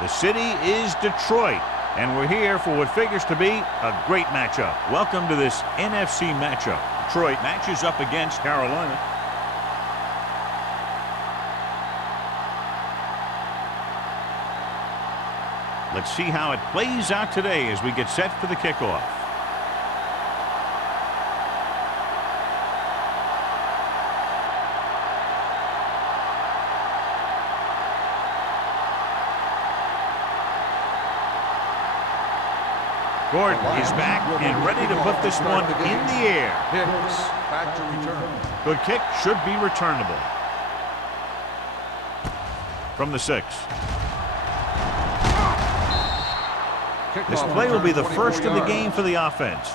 The city is Detroit, and we're here for what figures to be a great matchup. Welcome to this NFC matchup. Detroit matches up against Carolina. Let's see how it plays out today as we get set for the kickoff. Gordon is back and ready to put this one in the air. Back to return. Good kick, should be returnable. From the 6. This play will be the first of the game for the offense.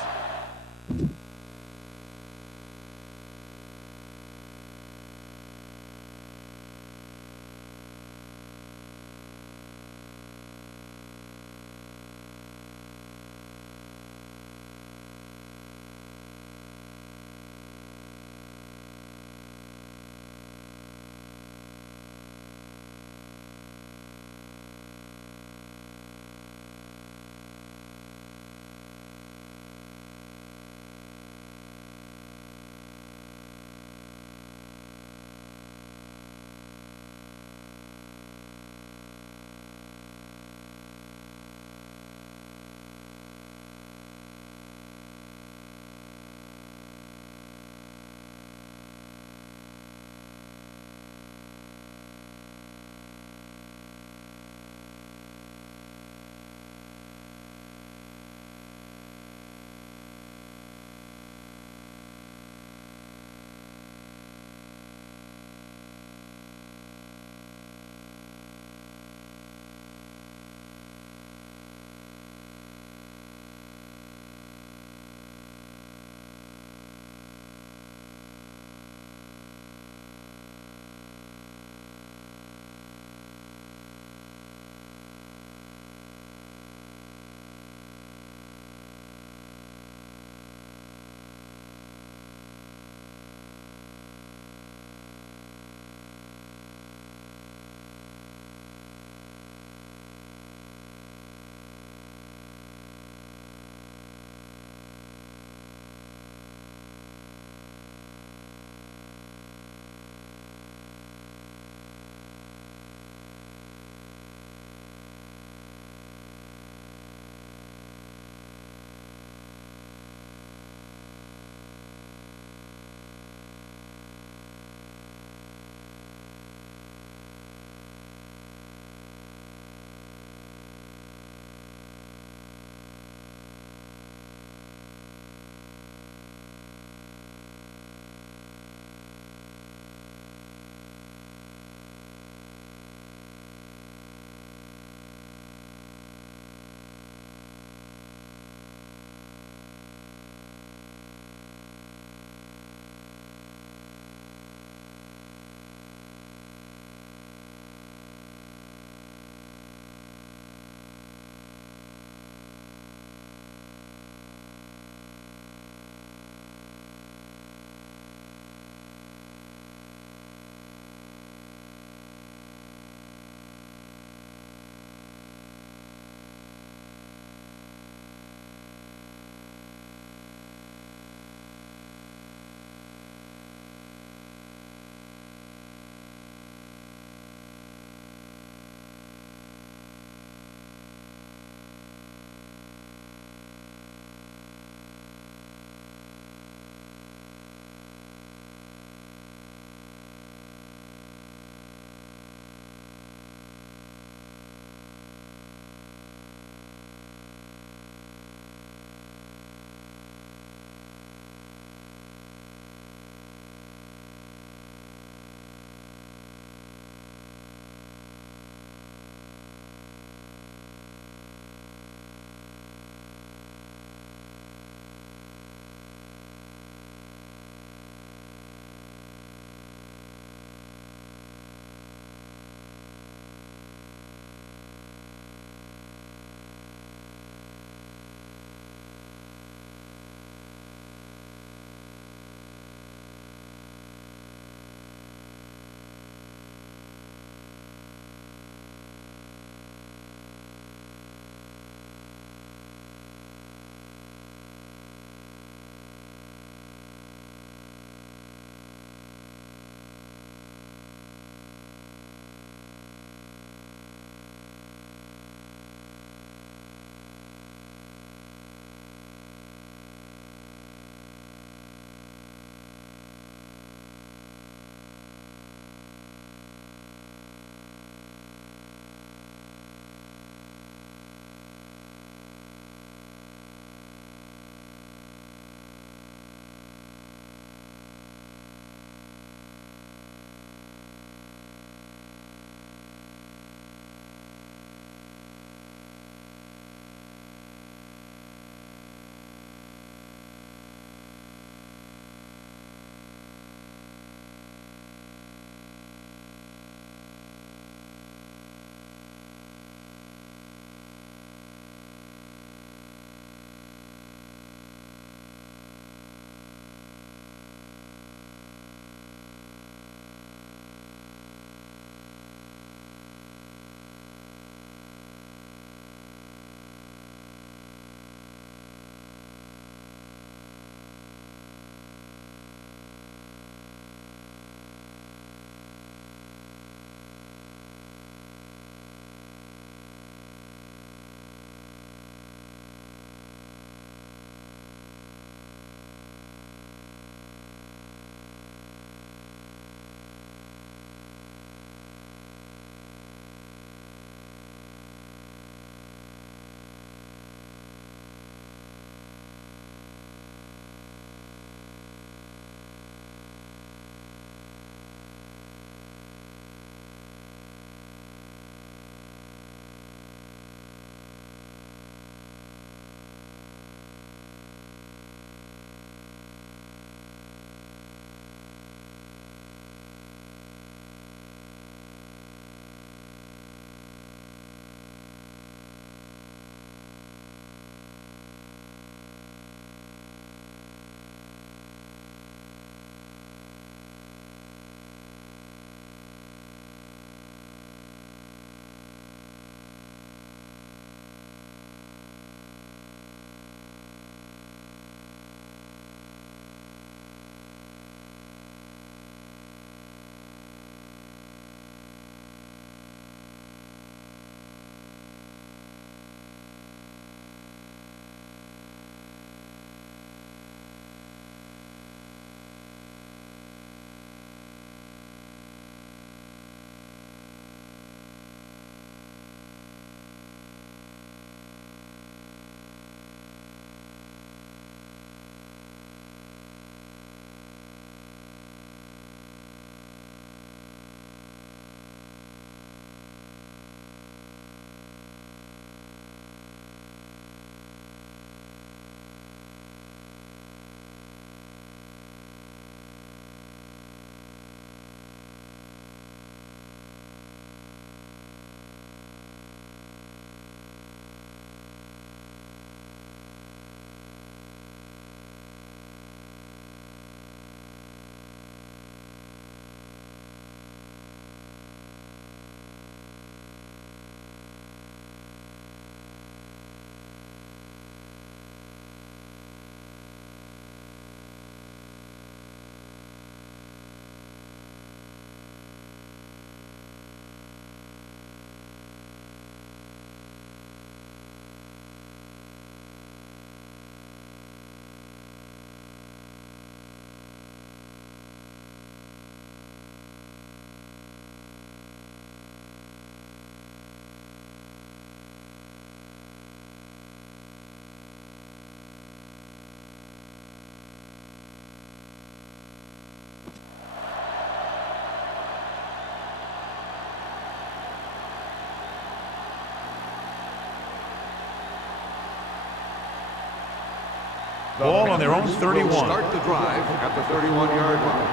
Ball on their own 31. Start the drive at the 31-yard line.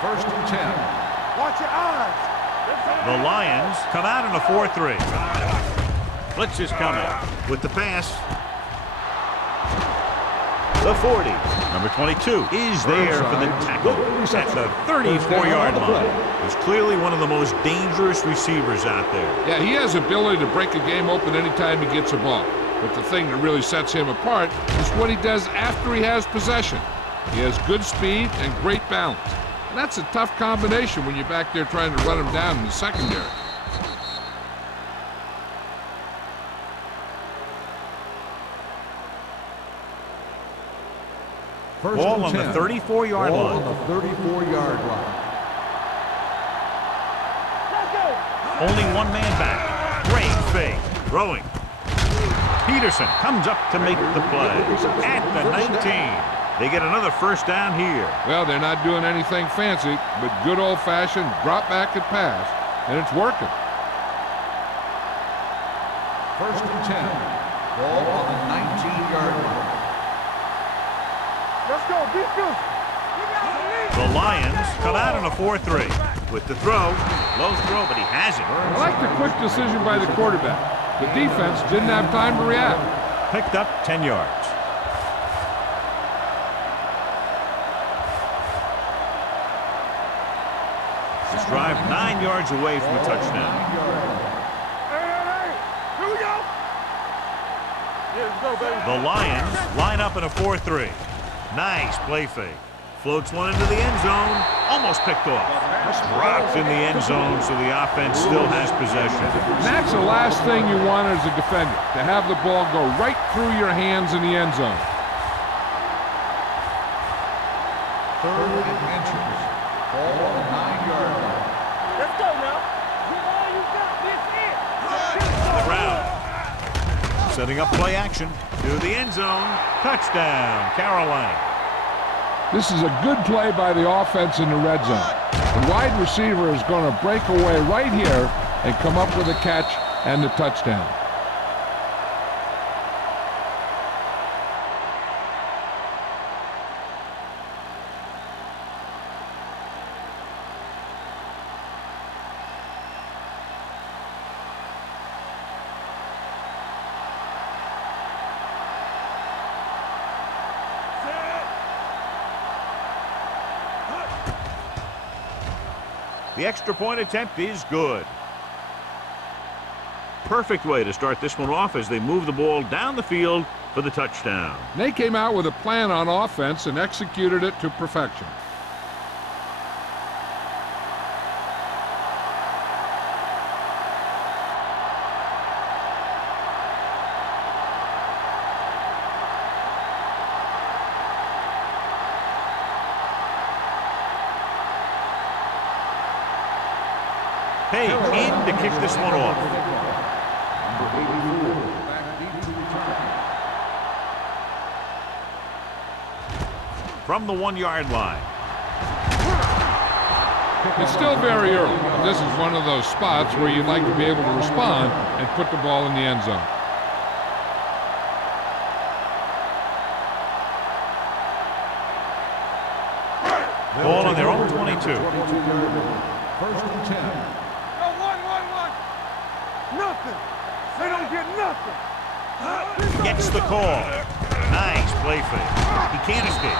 1st and 10. Watch your eyes. The Lions come out in a 4-3. Blitz is coming with the pass. The 40. Number 22 is there for the tackle at the 34-yard line. He's clearly one of the most dangerous receivers out there. Yeah, he has the ability to break a game open anytime he gets a ball. But the thing that really sets him apart is what he does after he has possession. He has good speed and great balance. And that's a tough combination when you're back there trying to run him down in the secondary. Ball on the 34-yard line. On the 34-yard line. Only one man back. Great fake. Throwing. Peterson comes up to make the play at the 19. They get another first down here. Well, they're not doing anything fancy, but good old-fashioned drop back and pass, and it's working. 1st and 10. Ball on the 19-yard line. Let's go, defense. The Lions come out in a 4-3. With the throw, low throw, but he has it. I like the quick decision by the quarterback. The defense didn't have time to react. Picked up 10 yards. This drive 9 yards away from a touchdown. Hey, here we go. Yeah, let's go, baby. The Lions line up in a 4-3. Nice play fake. Floats one into the end zone. Almost picked off. Dropped in the end zone, so the offense still has possession. And that's the last thing you want as a defender, to have the ball go right through your hands in the end zone. 3rd and inches. Ball on the 9-yard line. Let's go now. Give all you got. This it. On the ground. Setting up play action to the end zone. Touchdown, Carolina. This is a good play by the offense in the red zone. The wide receiver is going to break away right here and come up with a catch and the touchdown. The extra point attempt is good. Perfect way to start this one off as they move the ball down the field for the touchdown. They came out with a plan on offense and executed it to perfection. Page in to kick this one off. From the 1-yard line. It's still very early. This is one of those spots where you'd like to be able to respond and put the ball in the end zone. Ball on their own 22. 1st and 10. Go, one. Nothing. They don't get nothing. Gets the call. Nice play fake. He can't escape.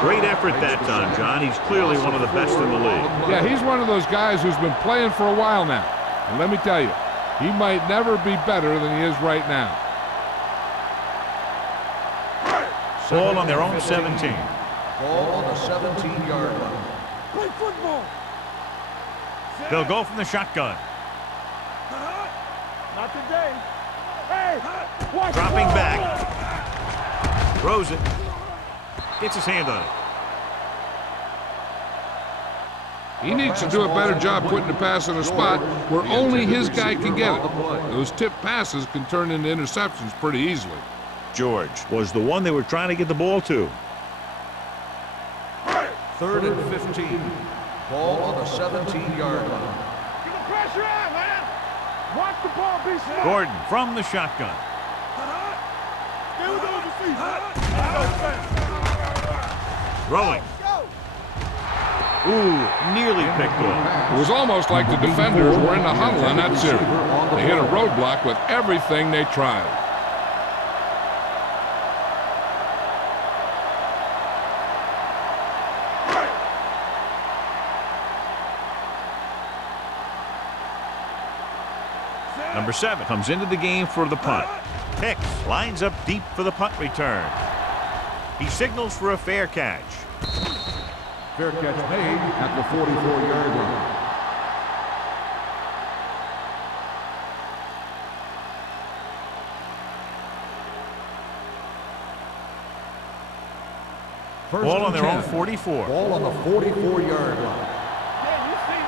Great effort that time, John. He's clearly one of the best in the league. Yeah, he's one of those guys who's been playing for a while now. And let me tell you, he might never be better than he is right now. Ball on their own 17. Ball on the 17-yard line. Play football. They'll go from the shotgun. Not today. Hey, watch the Dropping ball. back. Throws it. Gets his hand on it. He needs to do a better job putting the pass in a spot where only his guy can get it. Those tip passes can turn into interceptions pretty easily. George was the one they were trying to get the ball to. 3rd and 15. Ball on the 17-yard line. Get the pressure out, man. Watch the ball be smart. Gordon from the shotgun. Throwing. Ooh, nearly picked off. It was almost like the defenders were in the huddle in that series. They hit a roadblock with everything they tried. Number 7 comes into the game for the punt. Hicks lines up deep for the punt return. He signals for a fair catch. Fair catch made at the 44-yard line. Ball on their own 44. Ball on the 44-yard line. Yeah, you see,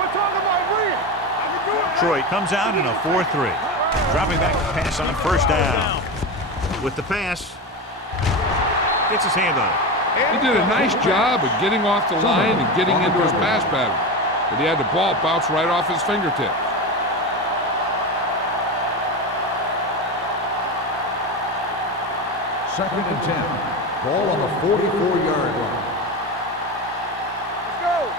we're talking about real. I can do it. Troy comes out in a 4-3. Dropping back to pass on first down. With the pass, gets his hand on it. He did a nice job of getting off the line and getting into his pass pattern, but he had the ball bounce right off his fingertips. Second and 10. Ball on the 44-yard line. Let's go.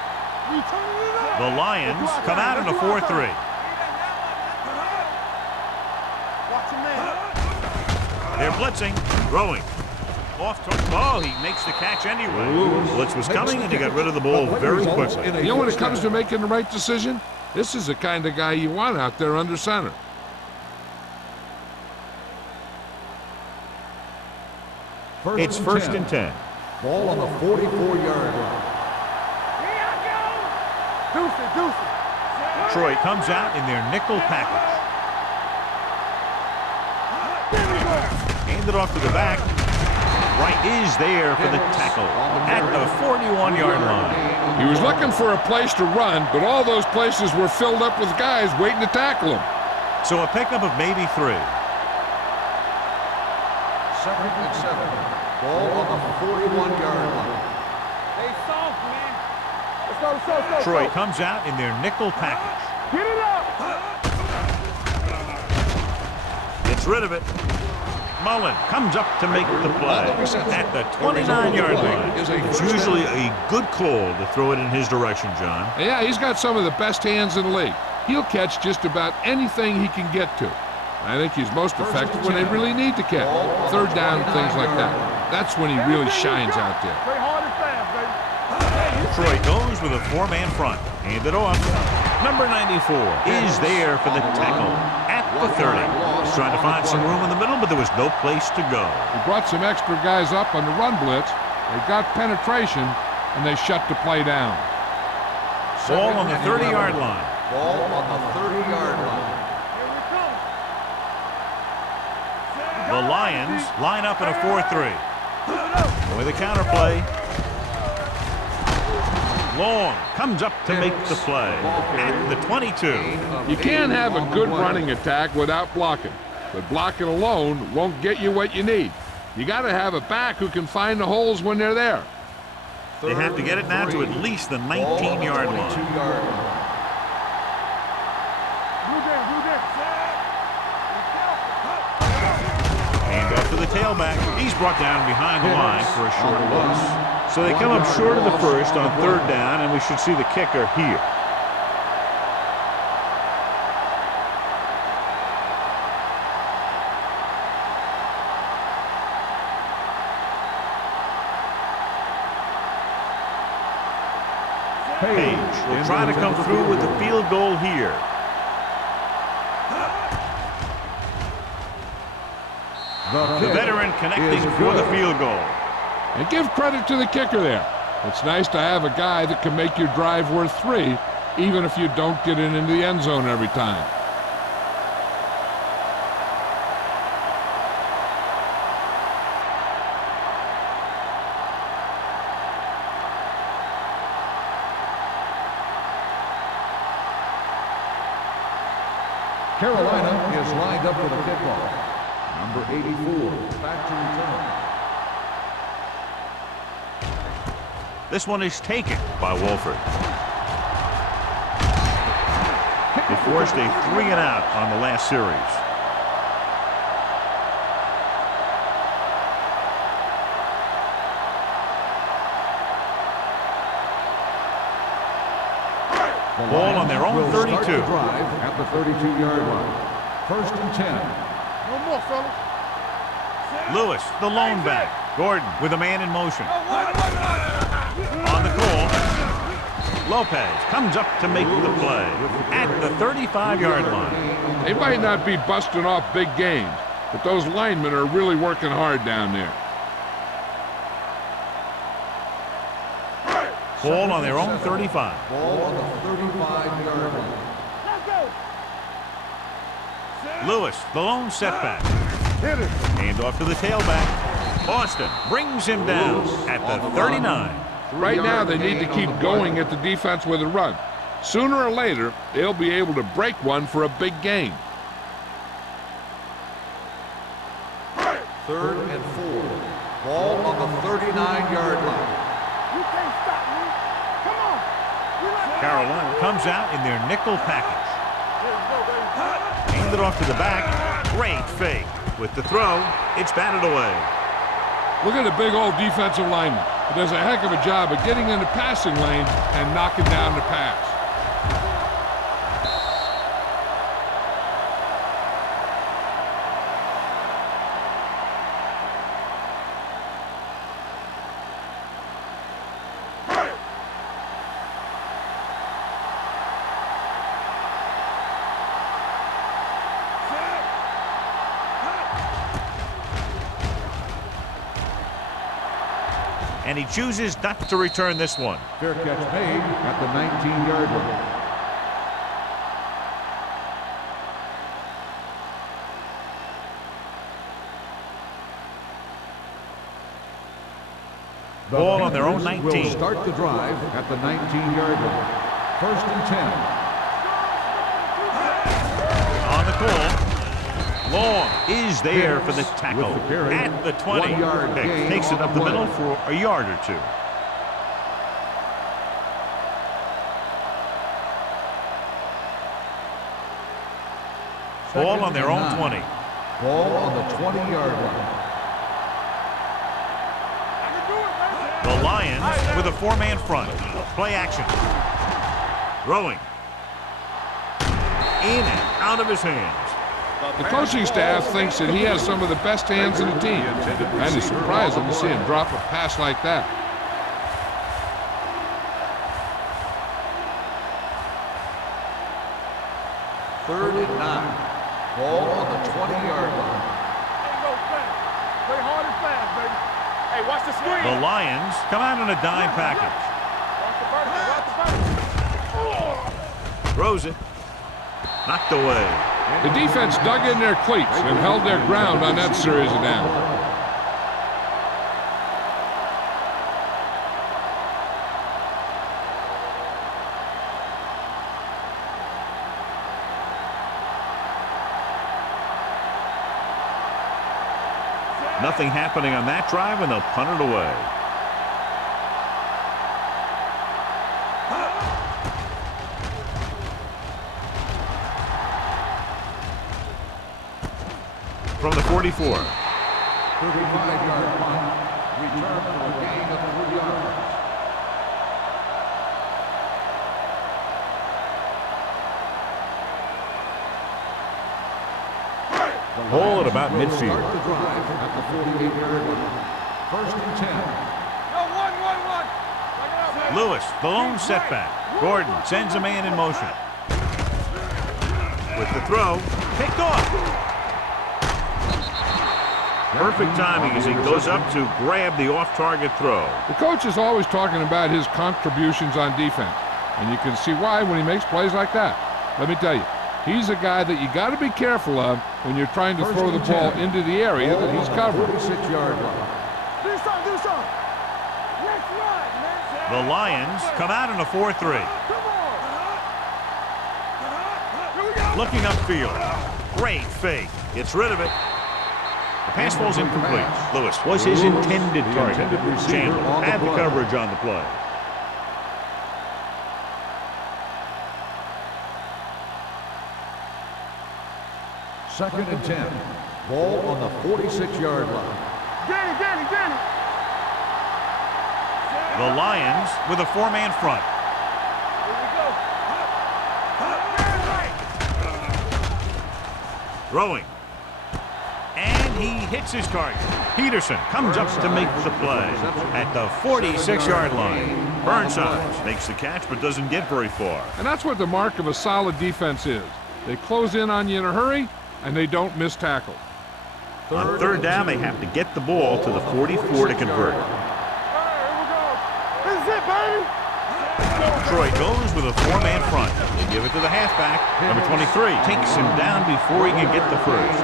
We turning it up. The Lions come out in a 4-3. Watch him, man. They're blitzing, throwing. Off to oh, he makes the catch anyway. Blitz was coming, and he got rid of the ball very quickly. You know, when it comes to making the right decision, this is the kind of guy you want out there under center. It's first and 10. Ball on the 44-yard line. Here I go. Deuce. Troy comes out in their nickel package. Hand it off to the back. Wright is there for the tackle at the 41-yard line. He was looking for a place to run, but all those places were filled up with guys waiting to tackle him. So a pickup of maybe 3. Second and 7. Ball on the 41-yard line. They soft, man. Let's go. Troy comes out in their nickel package. Get it up. Gets rid of it. Mullen comes up to make the play at the 29-yard line. It's usually a good call to throw it in his direction, John. Yeah, he's got some of the best hands in the league. He'll catch just about anything he can get to. I think he's most effective when they really need to catch. Third down, things like that. That's when he really shines out there. Play hard and fast, baby. Troy goes with a 4-man front. Hand it off. Number 94 is there for the tackle at the 30. He's trying to find some room in the middle, but there was no place to go. He brought some extra guys up on the run blitz. They got penetration, and they shut the play down. Ball on the 30-yard line. Ball on the 30-yard line. Here we come. The Lions line up in a 4-3. With a counterplay. Long comes up to make the play at the 22. You can't have a good running attack without blocking, but blocking alone won't get you what you need. You got to have a back who can find the holes when they're there. They have to get it now to at least the 19-yard line. Hand off to the tailback. He's brought down behind the line for a short loss. So they come up short of the first on third down, and we should see the kicker here. Page will try to come through with the field goal here. The veteran connecting for the field goal. And give credit to the kicker there. It's nice to have a guy that can make your drive worth 3, even if you don't get it into the end zone every time. Carolina is lined up for the kickoff. Number 84, back to return. This one is taken by Wolford. They forced a 3-and-out on the last series. Ball on their own will 32. start the drive at the 32-yard line. 1st and 10. No more, fellas. Lewis, the lone back. Gordon with a man in motion. On the call. Lopez comes up to make the play at the 35-yard line. They might not be busting off big games, but those linemen are really working hard down there. Ball on their own 35. Ball on the 35-yard line. Lewis, the lone setback. Hand off to the tailback. Boston brings him down at the 39. Right now, they need to keep going at the defense with a run. Sooner or later, they'll be able to break one for a big gain. 3rd and 4. Ball on the 39-yard line. You can't stop me. Come on. Carolina comes out in their nickel package. Here we go, baby. Hand it off to the back. Great fake. With the throw, it's batted away. Look at the big old defensive lineman. He does a heck of a job of getting in the passing lane and knocking down the pass. And he chooses not to return this one. Fair catch made at the 19-yard line. Ball on their own 19. Will start the drive at the 19-yard line. 1st and 10. On the call. Long is there for the tackle with the carry. at the 20. 1-yard Hicks gain takes it on up the the middle play. for a yard or two. Ball on their own 20. Ball on the 20-yard line. The Lions with a four-man front. Play action. Throwing. In and out of his hands. The coaching staff thinks that he has some of the best hands in the team, and it's surprising to see him drop a pass like that. Third and 9. Ball on the 20-yard line. Ain't no fast. Play hard and fast, baby. Hey, watch the screen. The Lions come out in a dime package. Watch the vertical. Watch the vertical. Throws it. Knocked away. The defense dug in their cleats and held their ground on that series of downs. Nothing happening on that drive, and they'll punt it away. From the 44. 35-yard punt. Return for a gain of 3 yards. Ball at about Will midfield. start the drive at the 48-yard line. 1st and 10. No, one. Check it out, baby. Lewis, the lone setback. Gordon sends a man in motion. With the throw, picked off. Perfect timing as he goes up to grab the off-target throw. The coach is always talking about his contributions on defense, and you can see why when he makes plays like that. Let me tell you, he's a guy that you got to be careful of when you're trying to throw the ball into the area that he's covering. 46-yard line. Do something. Let's run, man. The Lions come out in a 4-3. Come on. Here we go. Looking upfield. Great fake. Gets rid of it. The pass falls incomplete. Lewis was his intended target. Chandler had the coverage on the play. Second and 10. Ball on the 46-yard line. Get it. The Lions with a four-man front. Here we go. Throwing. And he hits his target. Peterson comes up to make the play at the 46-yard line. Burnside makes the catch but doesn't get very far. And that's what the mark of a solid defense is. They close in on you in a hurry, and they don't miss tackle. On third down, they have to get the ball to the 44 to convert. This is it, baby. Detroit goes with a four-man front. They give it to the halfback. Number 23 takes him down before he can get the first.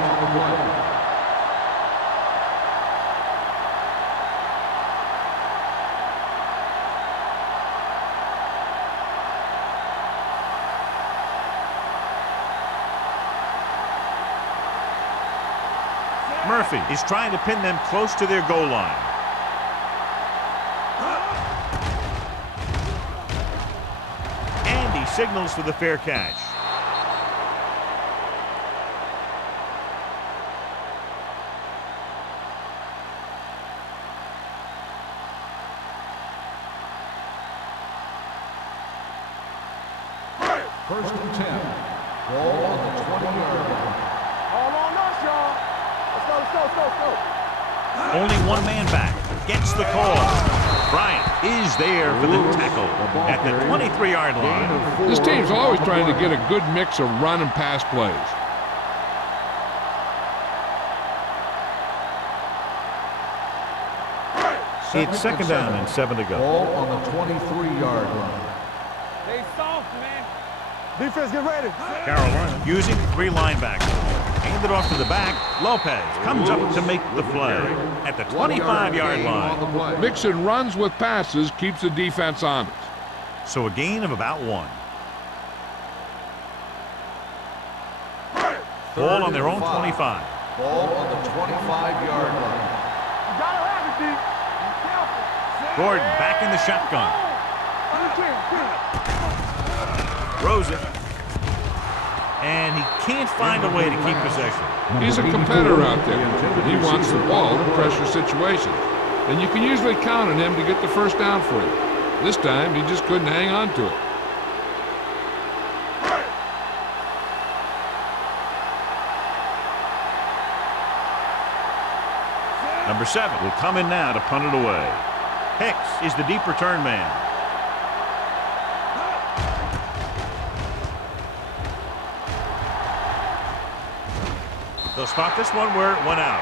Murphy is trying to pin them close to their goal line. And he signals for the fair catch. First and 10. Ball on the 20-yard line. All on us, y'all. Let's go. Only one man back. Gets the call. Bryant is there for the tackle at the 23-yard line. This team's always trying to get a good mix of run and pass plays. It's second down and 7 to go. Ball on the 23-yard line. They soft, man. Defense, get ready. Carolina using 3 linebackers. Handed off to the back. Lopez comes up to make the play at the 25-yard line. Mixing runs with passes keeps the defense honest. So a gain of about 1. Ball on their own 25. Ball on the 25-yard line. You gotta have it, D. Be careful. Gordon back in the shotgun. Throws it. And he can't find a way to keep possession. He's a competitor out there. He wants the ball in pressure situations. And you can usually count on him to get the first down for you. This time, he just couldn't hang on to it. Number 7 will come in now to punt it away. Hicks is the deep return man. They'll spot this one where it went out.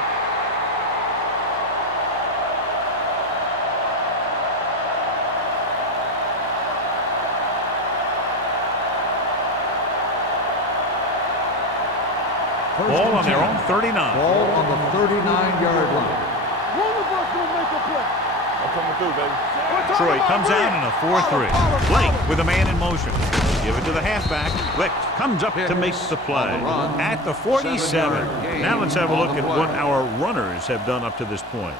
Ball on their own 39. Ball on the 39-yard line. One of us will make a play. I'm coming through, baby. Detroit comes out in a 4-3. Blake with a man in motion. Give it to the halfback. Licht comes up to make the play at the 47. Now let's have a look at what our runners have done up to this point.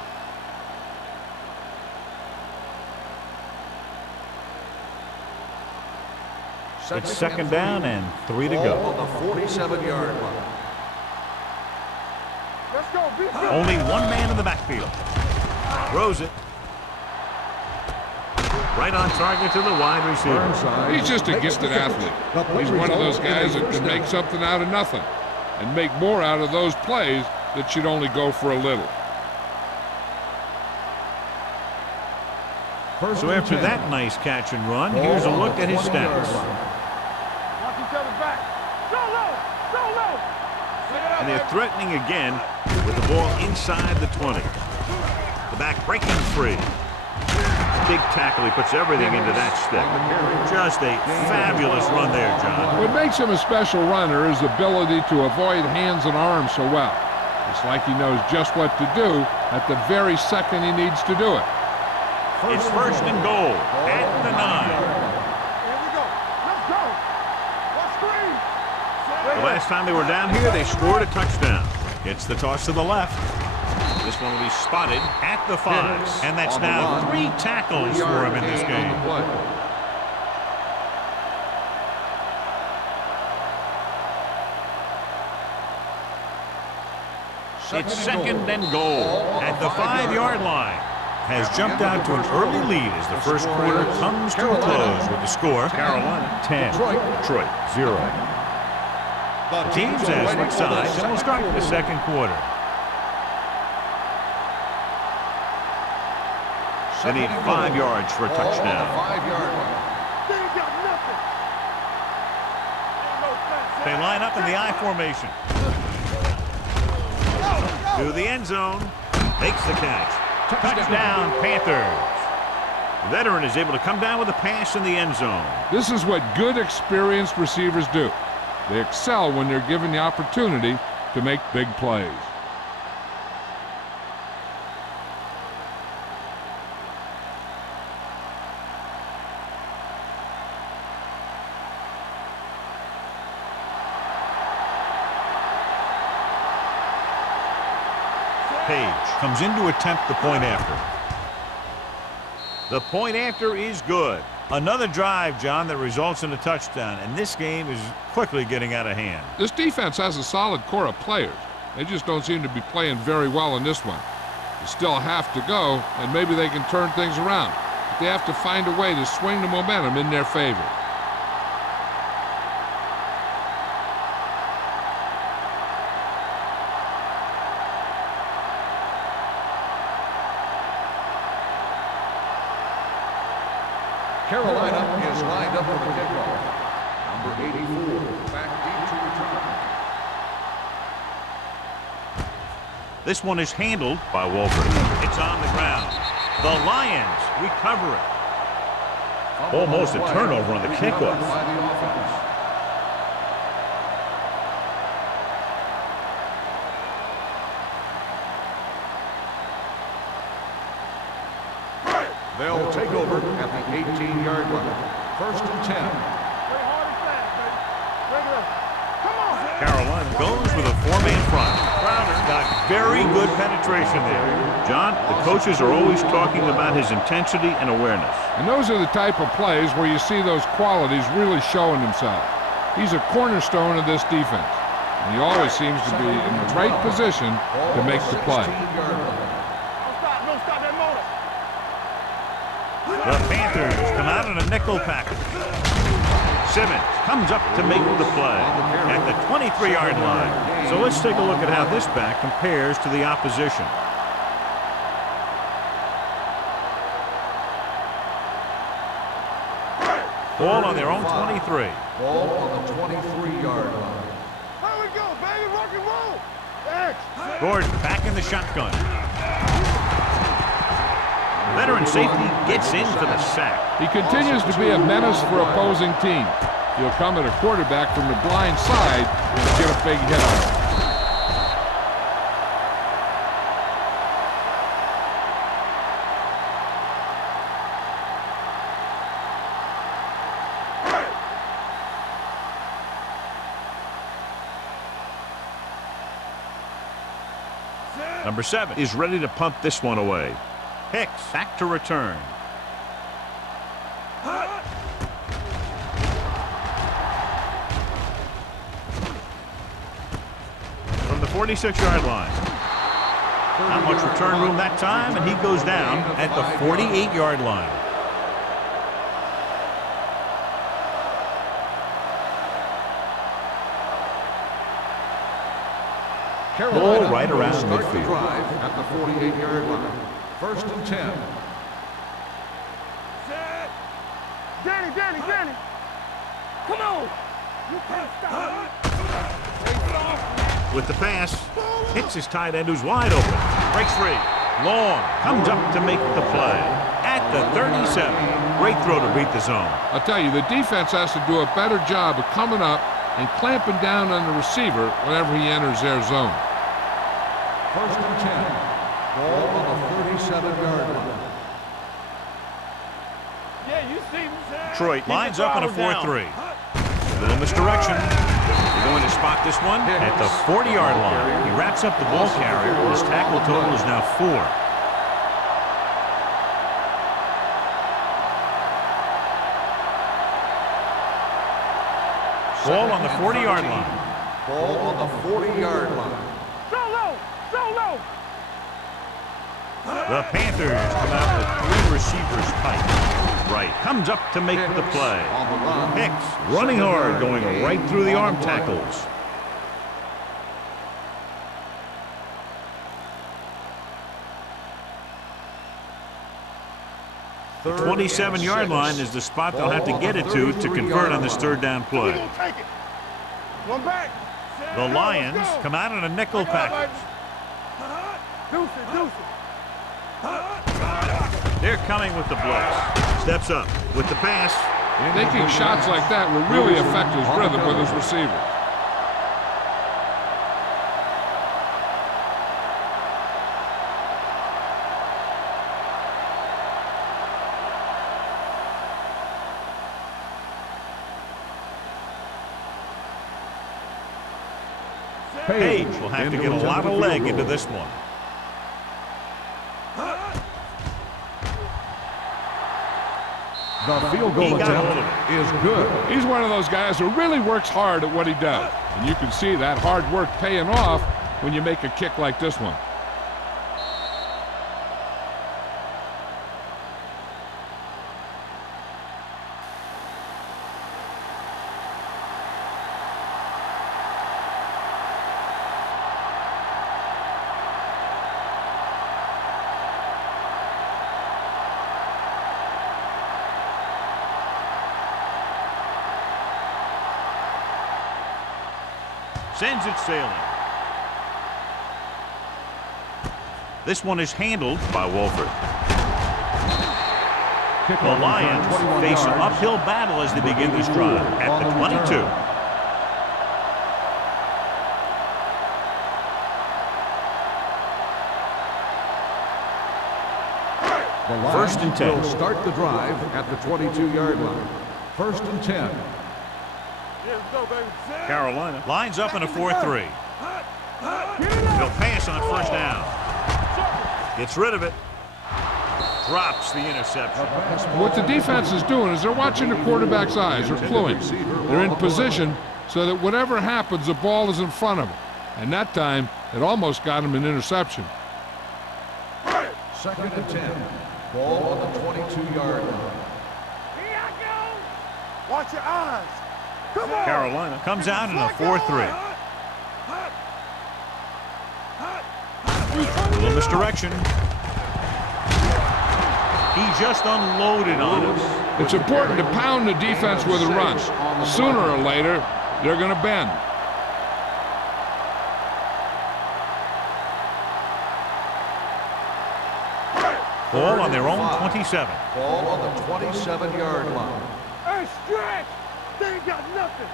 It's second down and 3 to go. On the 47-yard line. Let's go, beat. Only one man in the backfield. Throws it. Right on target to the wide receiver. He's just a gifted athlete. He's one of those guys that can make something out of nothing and make more out of those plays that should only go for a little. So after that nice catch and run, here's a look at his stats. Watch each other's back. Go low. And they're threatening again with the ball inside the 20. The back breaking free. Big tackle. He puts everything into that stick. Just a fabulous run there, John. What makes him a special runner is the ability to avoid hands and arms so well. It's like he knows just what to do at the very second he needs to do it. It's first and goal at the 9. Here we go. Let's go. Let's screen. The last time they were down here, they scored a touchdown. It's the toss to the left. This one will be spotted at the 5. And that's now 3 tackles for him in this game. It's second and goal at the 5-yard line. Has jumped out to an early lead as the first quarter comes to a close with the score. Carolina 10, Detroit 0. The teams have switched sides, and we'll start the second quarter. They need 5 yards for a touchdown. 5-yard line. They line up in the I formation. To the end zone. Makes the catch. Touchdown, Panthers. The veteran is able to come down with a pass in the end zone. This is what good, experienced receivers do. They excel when they're given the opportunity to make big plays. Page comes in to attempt the point after. The point after is good. Another drive, John, that results in a touchdown, and this game is quickly getting out of hand. This defense has a solid core of players. They just don't seem to be playing very well in this one. They still have to go, and maybe they can turn things around. But they have to find a way to swing the momentum in their favor. Carolina is lined up for the kickoff. Number 84, back deep to return. This one is handled by Wolford. It's on the ground. The Lions recover it. Almost a turnover on the kickoff. By the offense. They'll take over at the 18-yard line. 1st and 10. Carolina goes with a 4-man front. Crowder got very good penetration there. John, the coaches are always talking about his intensity and awareness. And those are the type of plays where you see those qualities really showing themselves. He's a cornerstone of this defense, and he always seems to be in the right position to make the play. The Panthers come out in a nickel package. Simmons comes up to make the play at the 23-yard line. So let's take a look at how this back compares to the opposition. Ball on their own 23. Ball on the 23-yard line. Here we go, baby, rock and roll. X. Gordon back in the shotgun. Veteran safety gets in for the sack. He continues to be a menace for opposing teams. He'll come at a quarterback from the blind side and get a big hit on him. Number 7 is ready to punt this one away. Hicks back to return. From the 46-yard line. Not much return room that time, and he goes down at the 48-yard line. Carolina right around start the midfield. drive at the 48-yard line. 1st and 10. Danny. Come on. You can't stop. With the pass, hits his tight end who's wide open. Breaks free. Long comes up to make the play at the 37. Great throw to beat the zone. I'll tell you, the defense has to do a better job of coming up and clamping down on the receiver whenever he enters their zone. 1st and 10. Ball on the 37-yard line. Yeah, you see me. Detroit lines up in a 4-3. Little misdirection. They're going to spot this one at the 40-yard line. He wraps up the ball carrier. His tackle total is now 4. Ball on the 40-yard line. Ball on the 40-yard line. So low. The Panthers come out with 3 receivers tight. Right, comes up to make the play. On the run. Hicks running hard, going right through the arm tackles. The 27-yard line is the spot they'll have to get it to convert on this third down play. Take it. One back. The Lions come out in a nickel package. Deuce it. They're coming with the blitz. Steps up with the pass. Taking shots like that will really affect his rhythm with his receivers. Page will have to get a lot of leg into this one. The field goal attempt is good. He's one of those guys who really works hard at what he does. And you can see that hard work paying off when you make a kick like this one. Sends it sailing. This one is handled by Wolford. The Lions face an uphill battle as they begin this drive at the 22. The Lions First and 10. will start the drive at the 22-yard line. First and 10. Let's go, baby. Carolina lines up in a 4-3. He'll pass on first down. Gets rid of it. Drops the interception. What the defense is doing is they're watching the quarterback's eyes or cluing. They're in position so that whatever happens, the ball is in front of them. And that time, it almost got him an interception. Second and 10. Ball on the 22-yard line. Here I go. Watch your eyes. Come on. Carolina comes out in a 4-3. A little misdirection. He just unloaded on us. It's important to pound the defense with a run. Sooner or later, they're going to bend. Ball on their own 27. Ball on the 27-yard line. Hey, stretch. They ain't got nothing.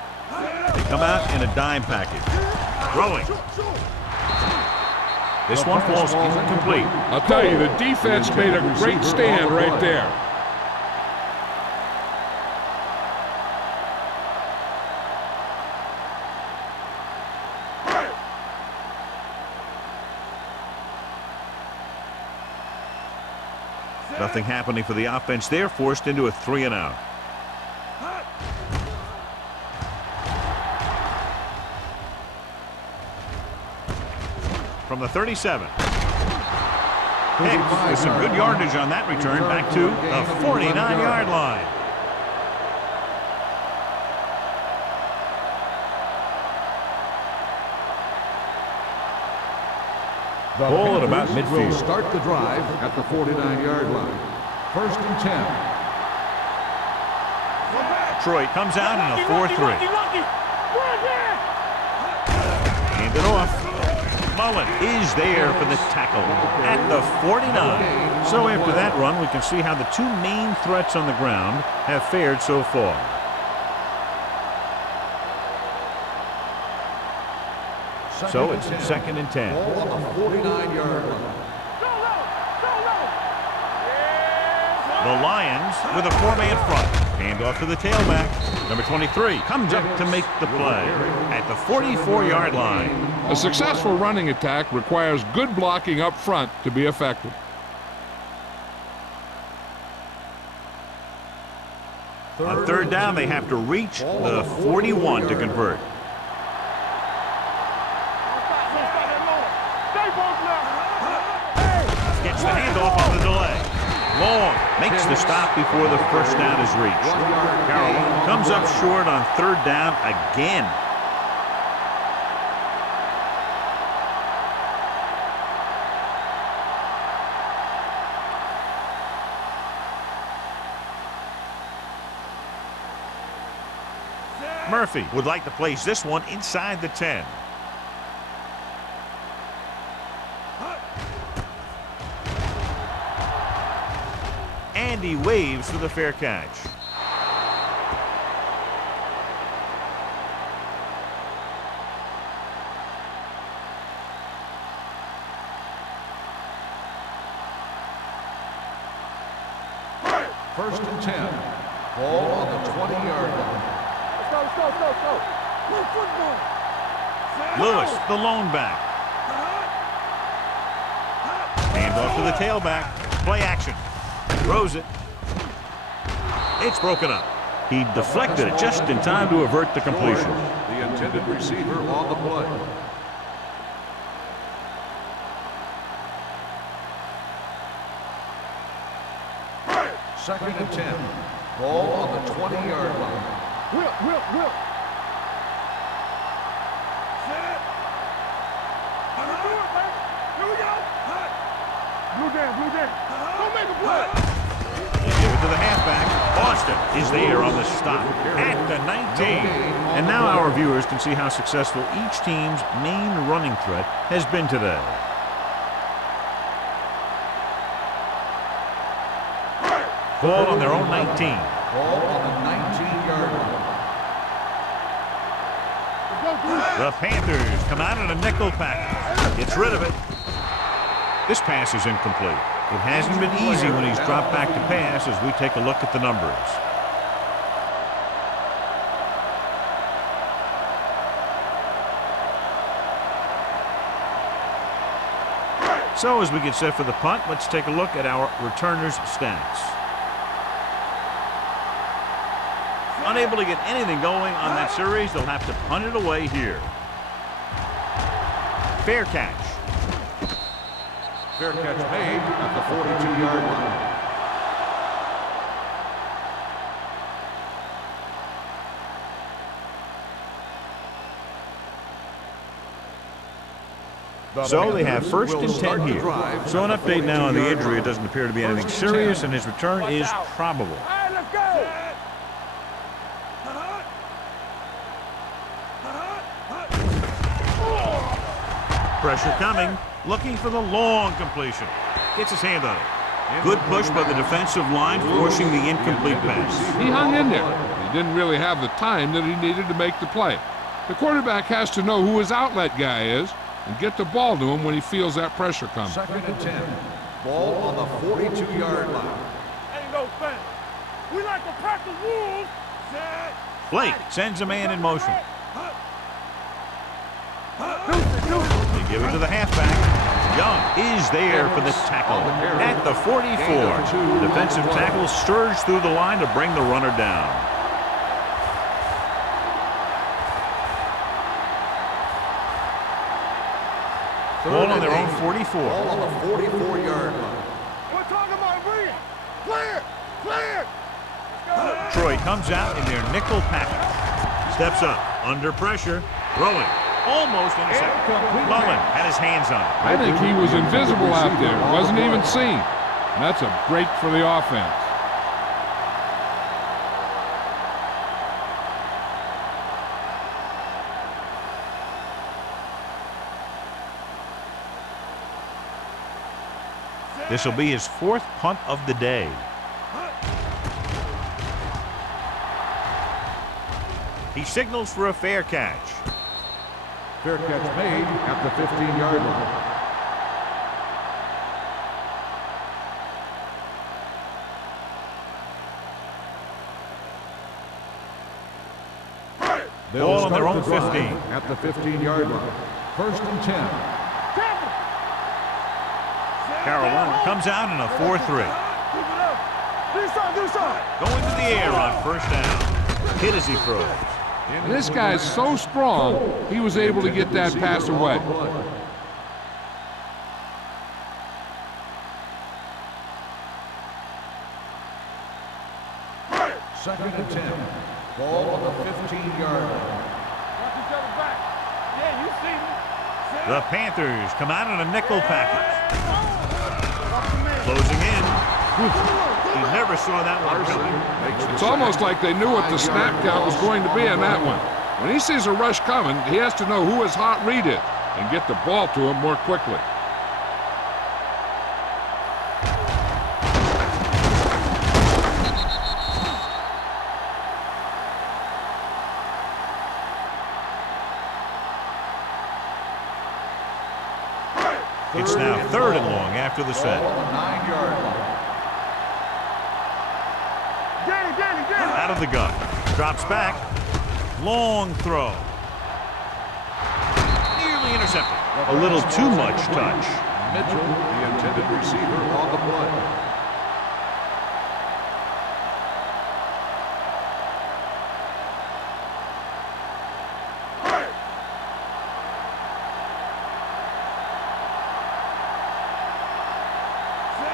They come out in a dime package. Throwing. This one falls incomplete. I'll tell you, the defense made a great stand right there. Nothing happening for the offense. They're forced into a 3-and-out. From the 37. Hicks with some good yardage on that return back to the 49-yard line. The Ball at Panthers about midfield. will start the drive at the 49-yard line. First and 10. Detroit comes out in a 4-3. Hand it off. Mullen is there for the tackle at the 49. So after that run, we can see how the two main threats on the ground have fared so far. So it's second and 10. Ball on the 49-yard line. The Lions with a four-man front. Hand off to the tailback. Number 23 comes up to make the play at the 44-yard line. A successful running attack requires good blocking up front to be effective. On third down, they have to reach the 41 to convert. Gets the handoff on the delay. Long makes the stop before the first down is reached. Carolina comes up short on third down again. Murphy would like to place this one inside the 10. And he waves for the fair catch. First and 10. Ball on the 20-yard line. Let's go. Play football. Lewis, the lone back. Hand off to the tailback. Play action. Throws it. It's broken up. He deflected it just in time to avert the completion. The intended receiver on the play. Second and 10. Ball on the 20-yard line. Will. Set. Do it, man. Here we go. Blue down. Don't make a play. They give it to the halfback. Boston is there on the stop at the 19. And now our viewers can see how successful each team's main running threat has been today. Ball on their own 19. Ball on the 19-yard line. The Panthers come out in a nickel package. Gets rid of it. This pass is incomplete. It hasn't been easy when he's dropped back to pass as we take a look at the numbers. So as we get set for the punt, let's take a look at our returners' stats. Unable to get anything going on that series, they'll have to punt it away here. Fair catch. Fair catch made at the 42-yard line. So they have first and 10 here. So an update now on the injury. It doesn't appear to be anything serious, and his return is probable. All right, let's go. Pressure coming, looking for the long completion. Gets his hand on it. Good push by the defensive line, forcing the incomplete pass. He hung in there. He didn't really have the time that he needed to make the play. The quarterback has to know who his outlet guy is and get the ball to him when he feels that pressure coming. Second and 10. Ball on the 42-yard line. Ain't no thing. We like to practice rules. Set. Blake sends a man in motion. They give it to the halfback. Young is there for the tackle at the 44. The defensive tackle surged through the line to bring the runner down. Ball on their own 44. Ball on the 44-yard line. We're talking about bringing. Clear. Troy comes out in their nickel package. Steps up, under pressure, throwing. Almost intercepted. Mullen had his hands on it. I think he was invisible out there. Wasn't even seen. And that's a break for the offense. This will be his fourth punt of the day. He signals for a fair catch. Fair catch made at the 15-yard line. Ball on their own 15. At the 15-yard line. First and 10. Carolina comes out in a 4-3. Do something. Going to the air on first down. Hit as he throws. And this guy's so strong, he was able to get that pass away. Second and 10. Ball on the 15-yard line. Watch each other back. Yeah, you see me. The Panthers come out in a nickel package. Closing in. He never saw that one coming. It's almost like they knew what the snap count was going to be on that one. When he sees a rush coming, he has to know who his hot read is and get the ball to him more quickly. It's now 3rd and long after the set. Ball on the 9-yard line. Out of the gun. Drops back. Long throw. Nearly intercepted. A little too much touch. Mitchell, the intended receiver, on the play.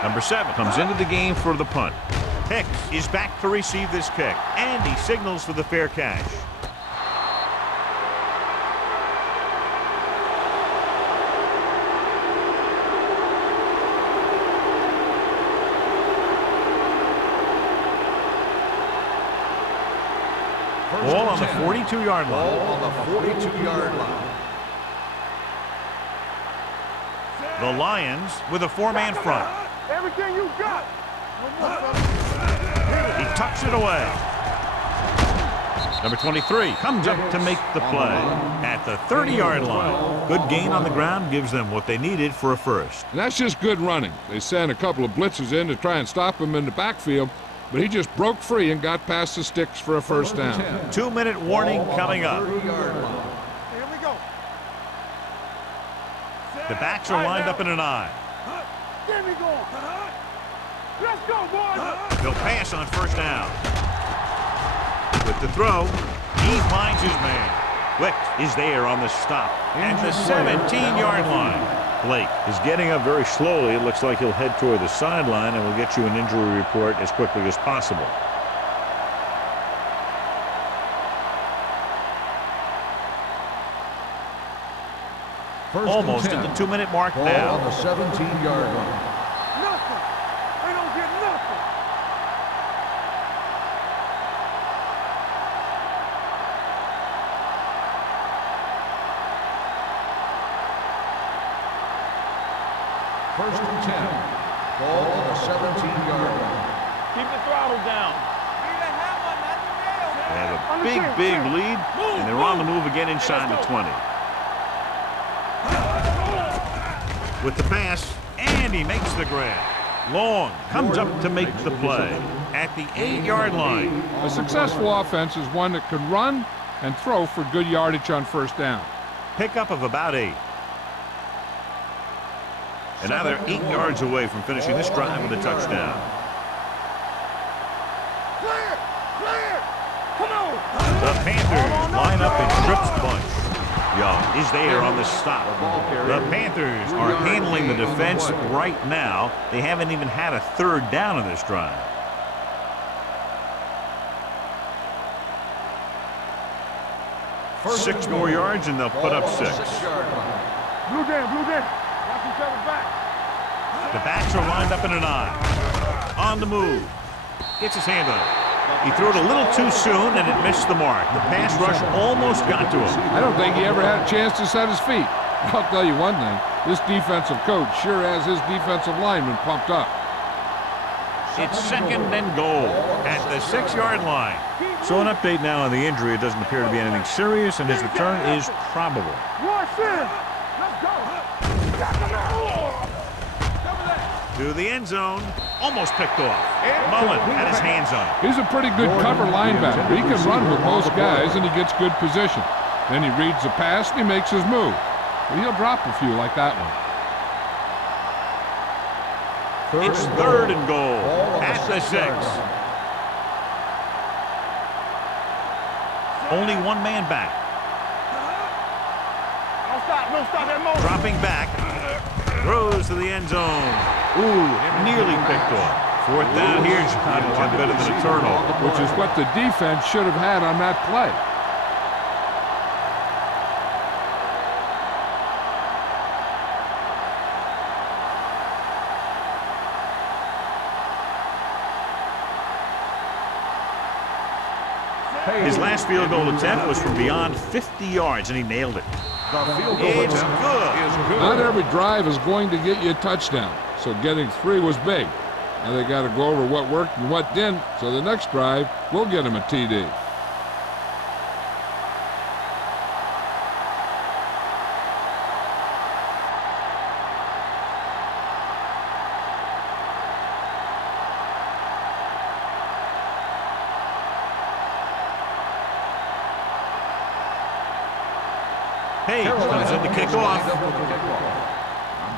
Number 7 comes into the game for the punt. Hicks is back to receive this kick, and he signals for the fair catch. Ball on the 42-yard line. Ball on the 42-yard line. The Lions with a 4-man front. Everything you got. He tucks it away. Number 23 comes up to make the play at the 30-yard line. Good gain on the ground gives them what they needed for a first. And that's just good running. They sent a couple of blitzes in to try and stop him in the backfield, but he just broke free and got past the sticks for a first down. 2-minute warning coming up. 30-yard line. Here we go. The backs are lined up in an I. There we go. Let's go, boys. He'll pass on first down. With the throw, he finds his man. Wick is there on the stop at the 17-yard line. Blake is getting up very slowly. It looks like he'll head toward the sideline, and we'll get you an injury report as quickly as possible. Almost at the 2-minute mark Ball now. on the 17-yard line. Nothing. They don't get nothing. First and 10. Ball on the 17-yard line. Keep the throttle down. They have a big lead, and they're on the move again inside the 20. With the pass, and he makes the grab. Long comes up to make the play at the 8-yard line. A successful offense is one that can run and throw for good yardage on first down. Pickup of about 8. And now they're 8 yards away from finishing this drive with a touchdown. Clear. Clear. Come on. The Panthers line up in trips bunch. Young is there on the stop. The Panthers are handling the defense right now. They haven't even had a third down in this drive. Six more yards and they'll put up 6. Blue down. Watch each other back. The backs are lined up in an I. On the move. Gets his hand on it. He threw it a little too soon and it missed the mark. The pass rush almost got to him. I don't think he ever had a chance to set his feet. I'll tell you one thing, this defensive coach sure has his defensive lineman pumped up. It's 2nd and goal at the 6-yard line. So an update now on the injury. It doesn't appear to be anything serious, and his return is probable. Watch this. Let's go. To the end zone. Almost picked off. Mullen had his hands on it. He's a pretty good cover linebacker. He can run with most guys, and he gets good position. Then he reads the pass, and he makes his move. But he'll drop a few like that one. It's 3rd and goal at the 6. Only one man back. Don't stop that motion. Dropping back. Throws to the end zone. Ooh, nearly picked off. 4th down here, John. It's better than a turnover. Which is what the defense should have had on that play. His last field goal attempt was from beyond 50 yards, and he nailed it. The field goal It's attempt good. is good. Not every drive is going to get you a touchdown, so getting 3 was big. Now they got to go over what worked and what didn't, so the next drive will get him a TD. Page comes in to kick off.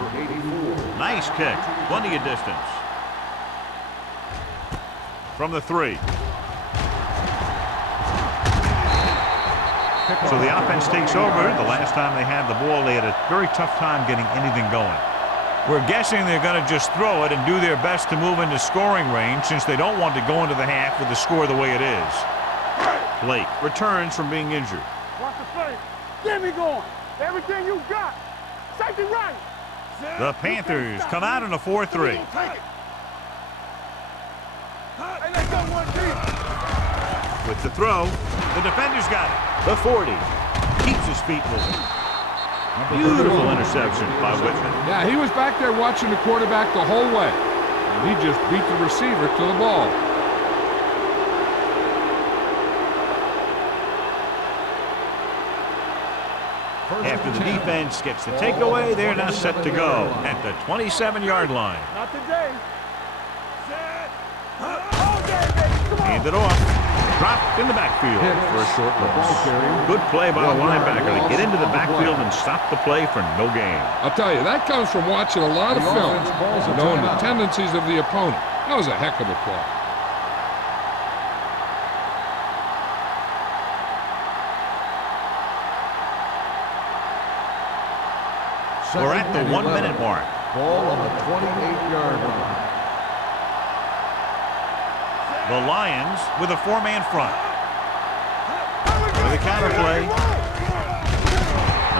Number 84. Nice kick. Plenty of distance. From the 3. So the offense takes over. The last time they had the ball, they had a very tough time getting anything going. We're guessing they're going to just throw it and do their best to move into scoring range since they don't want to go into the half with the score the way it is. Blake returns from being injured. Watch the play. Get me going. Everything you got. Safety right. The Panthers come out in a 4-3. Take it. Hey, let's go one team. With the throw, the defender's got it. The 40 keeps his feet moving. Beautiful interception by Whitman. Yeah, he was back there watching the quarterback the whole way, and he just beat the receiver to the ball. After the defense gets the takeaway, they're now set to go at the 27-yard line. Not today. All day, baby. Come on. Hand it off. Dropped in the backfield for a short loss. Good play by the linebacker to get into the backfield and stop the play for no gain. I'll tell you, that comes from watching a lot of film and knowing the tendencies of the opponent. That was a heck of a play. We're at the 1-minute mark. Ball on the 28-yard line. The Lions with a 4-man front. With a counter play.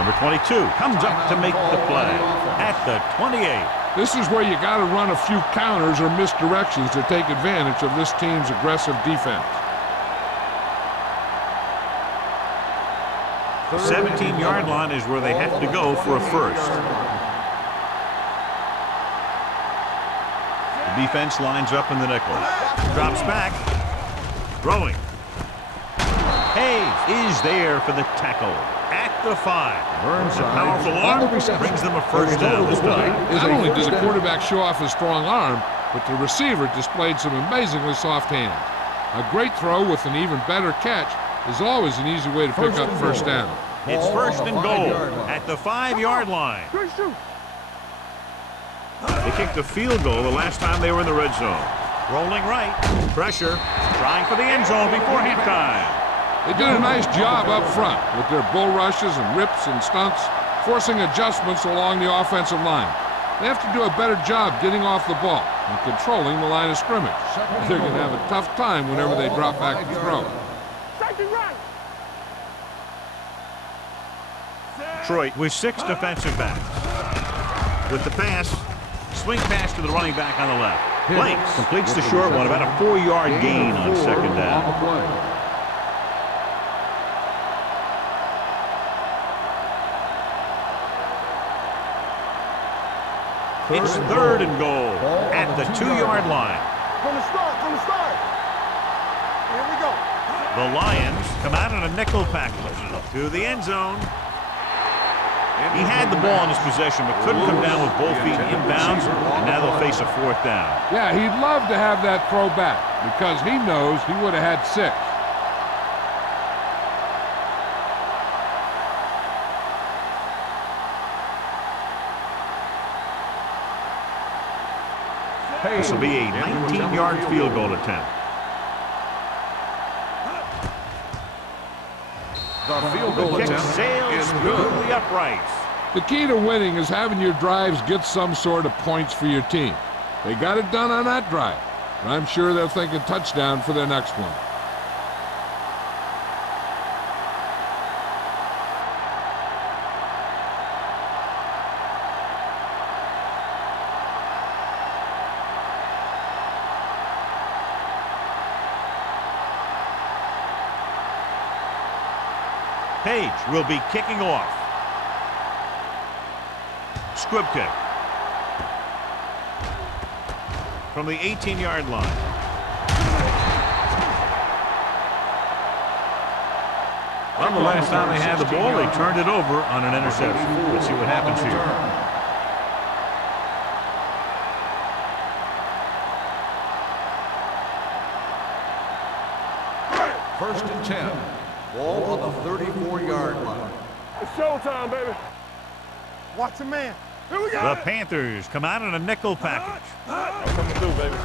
Number 22 comes up to make the play at the 28. This is where you got to run a few counters or misdirections to take advantage of this team's aggressive defense. The 17-yard line is where they have to go for a first. The defense lines up in the nickel. Drops back. Throwing. Hayes is there for the tackle at the 5. A powerful arm brings them a first down this time. Not only does the quarterback show off his strong arm, but the receiver displayed some amazingly soft hands. A great throw with an even better catch is always an easy way to pick up first down. It's first and goal at the 5-yard line. Good shoot. They kicked a field goal the last time they were in the red zone. Rolling right. Pressure. Trying for the end zone before halftime. They did a nice job up front with their bull rushes and rips and stunts, forcing adjustments along the offensive line. They have to do a better job getting off the ball and controlling the line of scrimmage. They're going to have a tough time whenever they drop back to throw. Safety right. Detroit with 6 defensive backs. With the pass, swing pass to the running back on the left. Blake completes the short one, about a 4-yard gain on second down. It's third and goal at the 2-yard line. From the start. Here we go. The Lions come out in a nickel package to the end zone. He had the ball in his possession, but couldn't come down with both feet inbounds, and now they'll face a 4th down. Yeah, he'd love to have that throw back because he knows he would have had 6. This will be a 19-yard field goal attempt. The field goal Kick attempt sails is through good. the uprights. The key to winning is having your drives get some sort of points for your team. They got it done on that drive, and I'm sure they're thinking touchdown for their next one. Page will be kicking off. Squib kick. From the 18-yard line. Well, the last time they had the ball, they turned it over on an interception. Let's see what happens here. First and 10. Ball on the 34-yard line. It's showtime, baby. Watch the man. Here we go. The Panthers come out in a nickel package. Coming through, baby.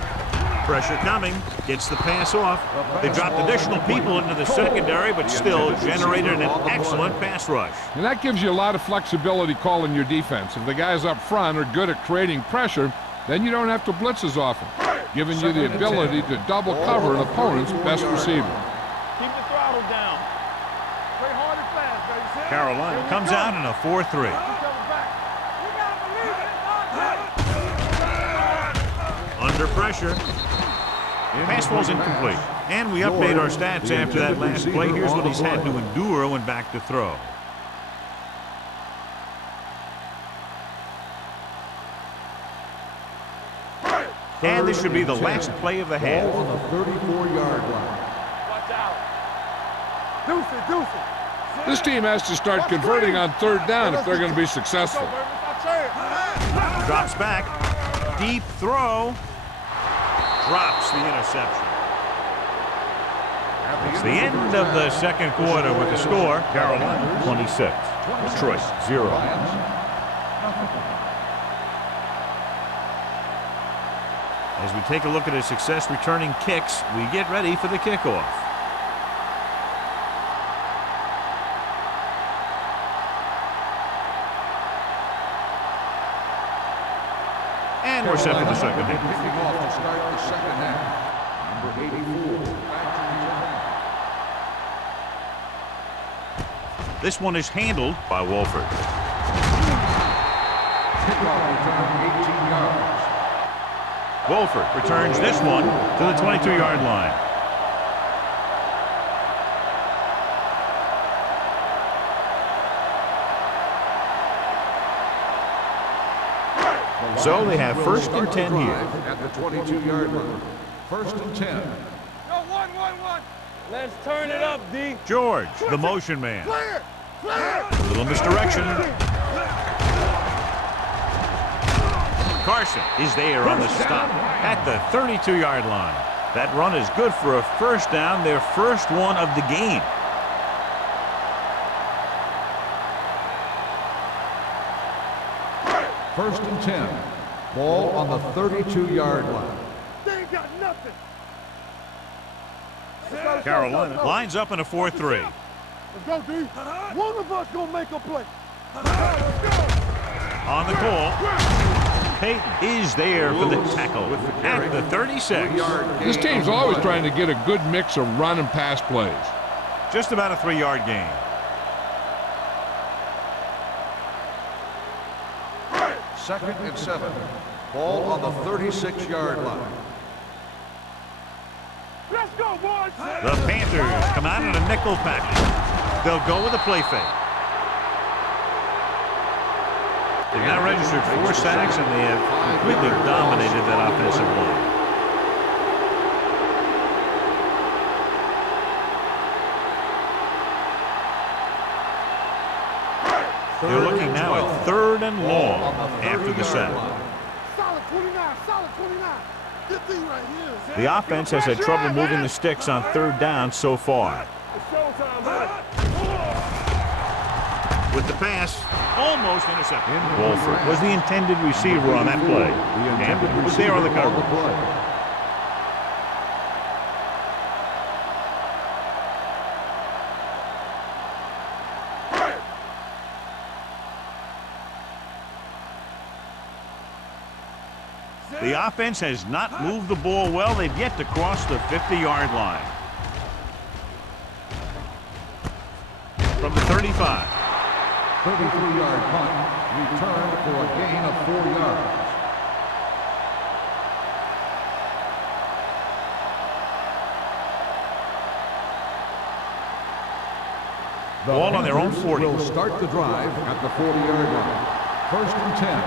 Pressure coming. Gets the pass off. They dropped additional people into the secondary, but still generated an excellent pass rush. And that gives you a lot of flexibility calling your defense. If the guys up front are good at creating pressure, then you don't have to blitz as often, giving you the ability to double cover an opponent's best receiver. Keep the throttle down. Play hard and fast, baby. Carolina comes out in a 4-3. Under pressure. Pass ball's incomplete. And we update our stats after that last play. Here's what he's had to endure when back to throw. And this should be the last play of the half. Ball on the 34-yard line. Watch out. Deuce it, deuce it. This team has to start converting on third down if they're going to be successful. Drops back. Deep throw. Drops the interception. It's the end of the second quarter with the score. Carolina 26. Detroit 0. As we take a look at his success returning kicks, we get ready for the kickoff. And we're set for the second half. Kicking off to start the second half. Number 84. This one is handled by Wolford. Kickoff return 18 yards. Wolford returns this one to the 22-yard line. So they have first and 10 here. At the 22-yard line. First and 10. Yo, 1-1-1. Let's turn it up, D. George, the motion man. Clear! Clear! A little misdirection. Carson is there on the stop at the 32-yard line. That run is good for a first down, their first one of the game. First and 10. Ball on the 32-yard line. They ain't got nothing. Carolina lines up in a 4-3. Let's go, D. One of us gonna make a play. On the call, Peyton is there for the tackle at the 36. This team's always trying to get a good mix of run and pass plays. Just about a 3-yard gain. Second and 7. Ball on the 36-yard line. Let's go, boys. The Panthers come out in a nickel package. They'll go with a play fake. They've now registered 4 sacks, and they have completely dominated that offensive line. They're looking now at 3rd and long after the sack. Solid 29, solid 29. Good thing right here. The offense has had trouble moving the sticks on 3rd down so far. It's showtime, baby. With the pass, almost intercepted. Wolford was the intended receiver on that play. Campbell was there on the cover. The offense has not moved the ball well. They've yet to cross the 50-yard line. From the 35. 33-yard punt. Return for a gain of 4 yards. Ball on their own 40. Will start the drive at the 40-yard line. First and 10.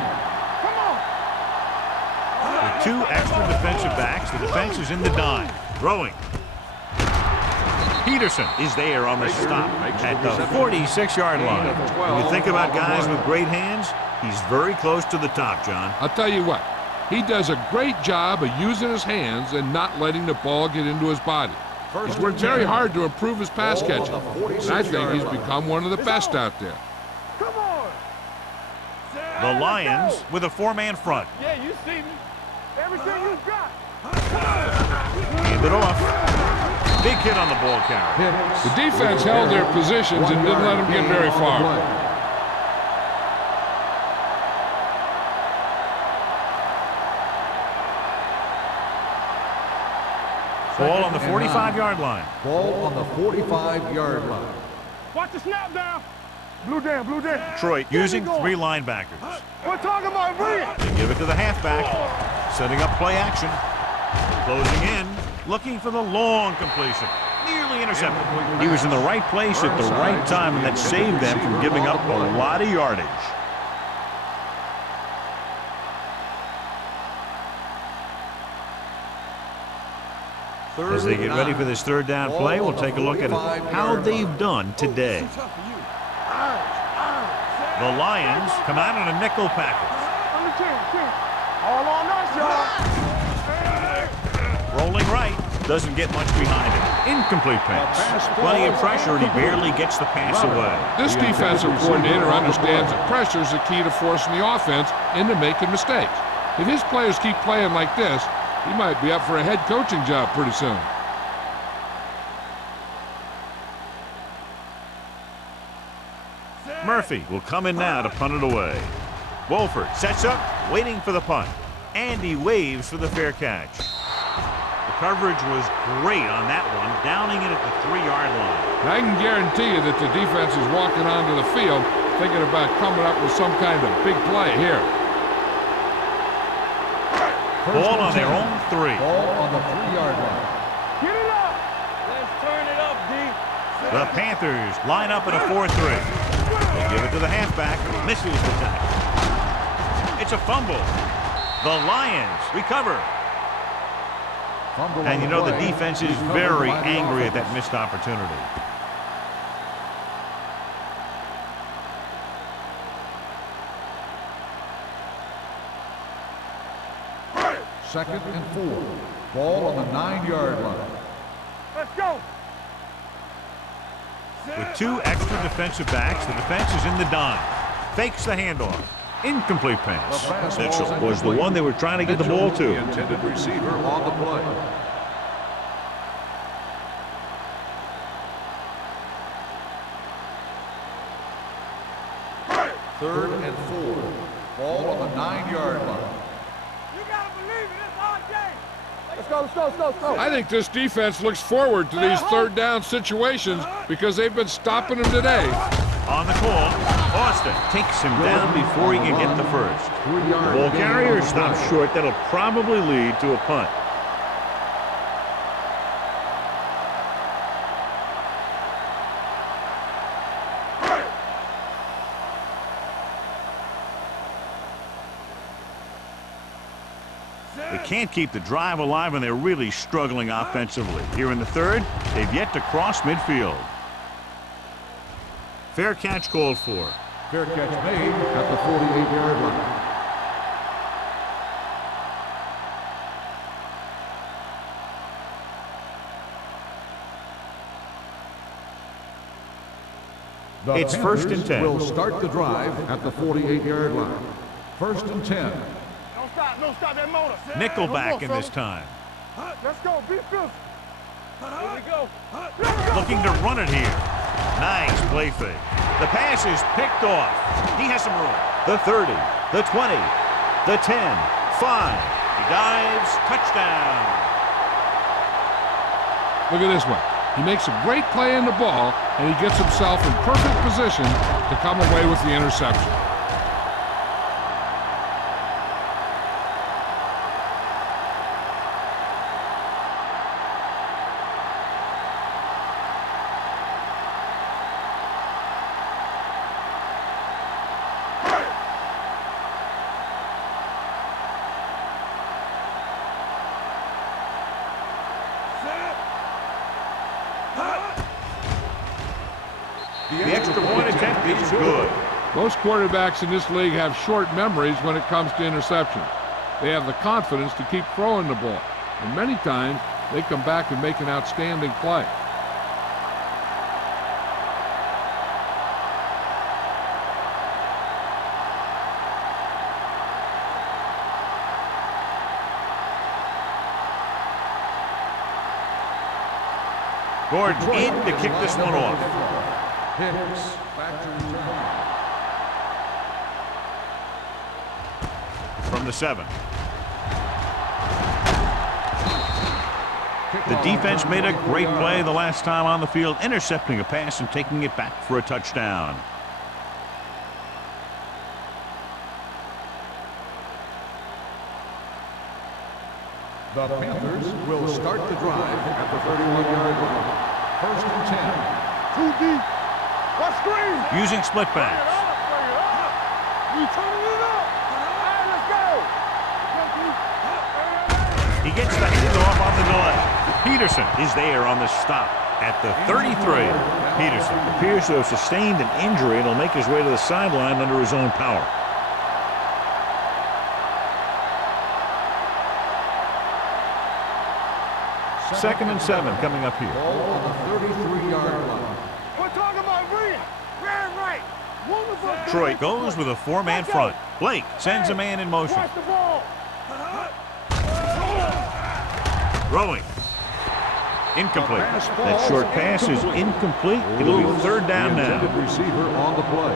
With 2 extra defensive backs, the defense is in the dime. Throwing. Peterson is there on the stop at the 46-yard line. When you think about guys with great hands, he's very close to the top, John. I'll tell you what, he does a great job of using his hands and not letting the ball get into his body. He's worked very hard to improve his pass catching, and I think he's become one of the best out there. Come on. The Lions with a 4-man front. Yeah, you see me. Everything you got. Hand it off. Big hit on the ball carrier. The defense held their positions and didn't let them get very far. Ball on the 45-yard line. Ball on the 45-yard line. Watch the snap down. Blue down, blue down. Detroit using 3 linebackers. We're talking about brilliant. They give it to the halfback, setting up play action. Closing in, looking for the long completion. Nearly intercepted. He was in the right place at the right time, and that saved them from giving up a lot of yardage. As they get ready for this 3rd down play, we'll take a look at how they've done today. The Lions come out in a nickel package. All on us, y'all. Rolling right, doesn't get much behind it. Incomplete pass. Plenty of pressure, and he barely gets the pass away. This defensive coordinator understands that pressure is the key to forcing the offense into making mistakes. If his players keep playing like this, he might be up for a head coaching job pretty soon. Murphy will come in now to punt it away. Wolford sets up, waiting for the punt. And he waves for the fair catch. The coverage was great on that one, downing it at the 3-yard line. And I can guarantee you that the defense is walking onto the field thinking about coming up with some kind of big play here. Ball on their own 3. Ball on the 3-yard line. Get it up. Let's turn it up, D. The Panthers line up in a 4-3. They give it to the halfback, misses the tackle. It's a fumble. The Lions recover. And you know the defense is very angry at that missed opportunity. Second and 4. Ball on the 9-yard line. Let's go. With 2 extra defensive backs, the defense is in the dime. Fakes the handoff. Incomplete pass. Mitchell was the one they were trying to get the ball to. The intended receiver on the play. Third and 4. Ball on the 9-yard line. You gotta believe it. It's our game. Let's go, let's go, let's go, let's go. I think this defense looks forward to these 3rd down situations because they've been stopping them today. On the call, Austin takes him down before he can get the first. The ball carrier stops short. That'll probably lead to a punt. They can't keep the drive alive, and they're really struggling offensively. Here in the 3rd, they've yet to cross midfield. Fair catch called for. Fair catch made at the 48-yard line. The It's Panthers 1st and 10. Will start the drive at the 48-yard line. 1st and 10. Don't stop that motor. Nickelback in this time. Let's go, be fierce. Here we go. Looking to run it here. Nice play fake. The pass is picked off. He has some room. The 30, the 20, the 10, 5. He dives, touchdown. Look at this one. He makes a great play in the ball, and he gets himself in perfect position to come away with the interception. extra point attempt is good. Most quarterbacks in this league have short memories when it comes to interceptions. They have the confidence to keep throwing the ball, and many times they come back and make an outstanding play. Gordon in to kick this one off. Hicks back to return. From the 7. The defense made a great play the last time on the field, intercepting a pass and taking it back for a touchdown. The Panthers will start the drive at the 31-yard line. First and 10. Too deep. Let's screen. Using split backs. We turning it up. All right, let's go. He gets the handoff on the delay. Peterson is there on the stop at the 33. Peterson appears to have sustained an injury and will make his way to the sideline under his own power. Second and 7 coming up here. Ball on the 33-yard line. We're talking about Rhea. Right. Wonderful. Detroit goes with a 4-man front. Blake sends a man in motion. Watch the ball. Throwing. Incomplete. That short pass is incomplete. It'll be third down The now. intended receiver on the play.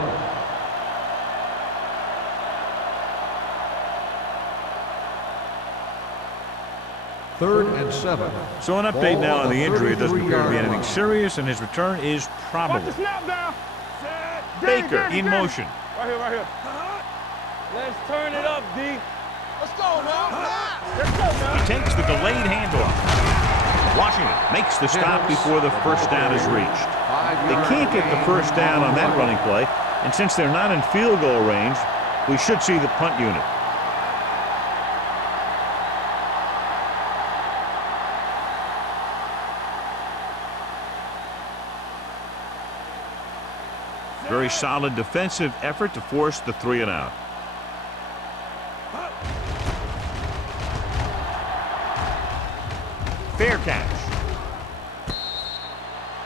Third and 7. So an update now on the injury. It doesn't appear to be anything serious, and his return is Watch the probable. snap down. Baker in motion. Right here. Let's turn it up, D. Let's go, man. Let's go, man. He takes the delayed handoff. Washington makes the stop before the first down is reached. They can't get the first down on that running play, and since they're not in field goal range, we should see the punt unit. Very solid defensive effort to force the 3 and out. Fair catch.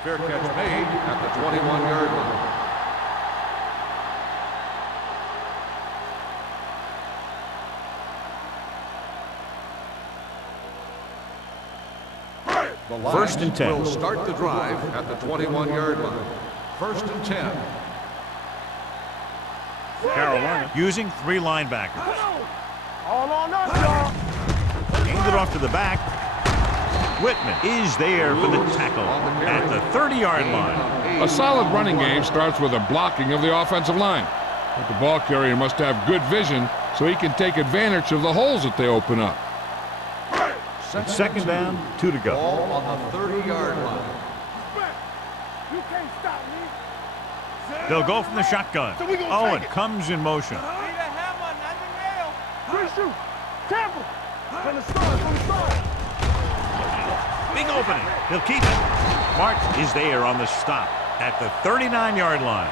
Fair catch made at the 21-yard line. The Lions First and 10. will start the drive at the 21-yard line. First and 10. Carolina using 3 linebackers. All on us, y'all. Handed off to the back. Whitman is there for the tackle at the 30-yard line. A solid running game starts with a blocking of the offensive line. But the ball carrier must have good vision so he can take advantage of the holes that they open up. It's second down, 2 to go. Ball on the 30-yard line. You can't stop me. They'll go from the shotgun. So we gonna Owen take it. comes in motion. Free shoot. Tampa. From the start. Big opening. He'll keep it. Martin is there on the stop at the 39-yard line.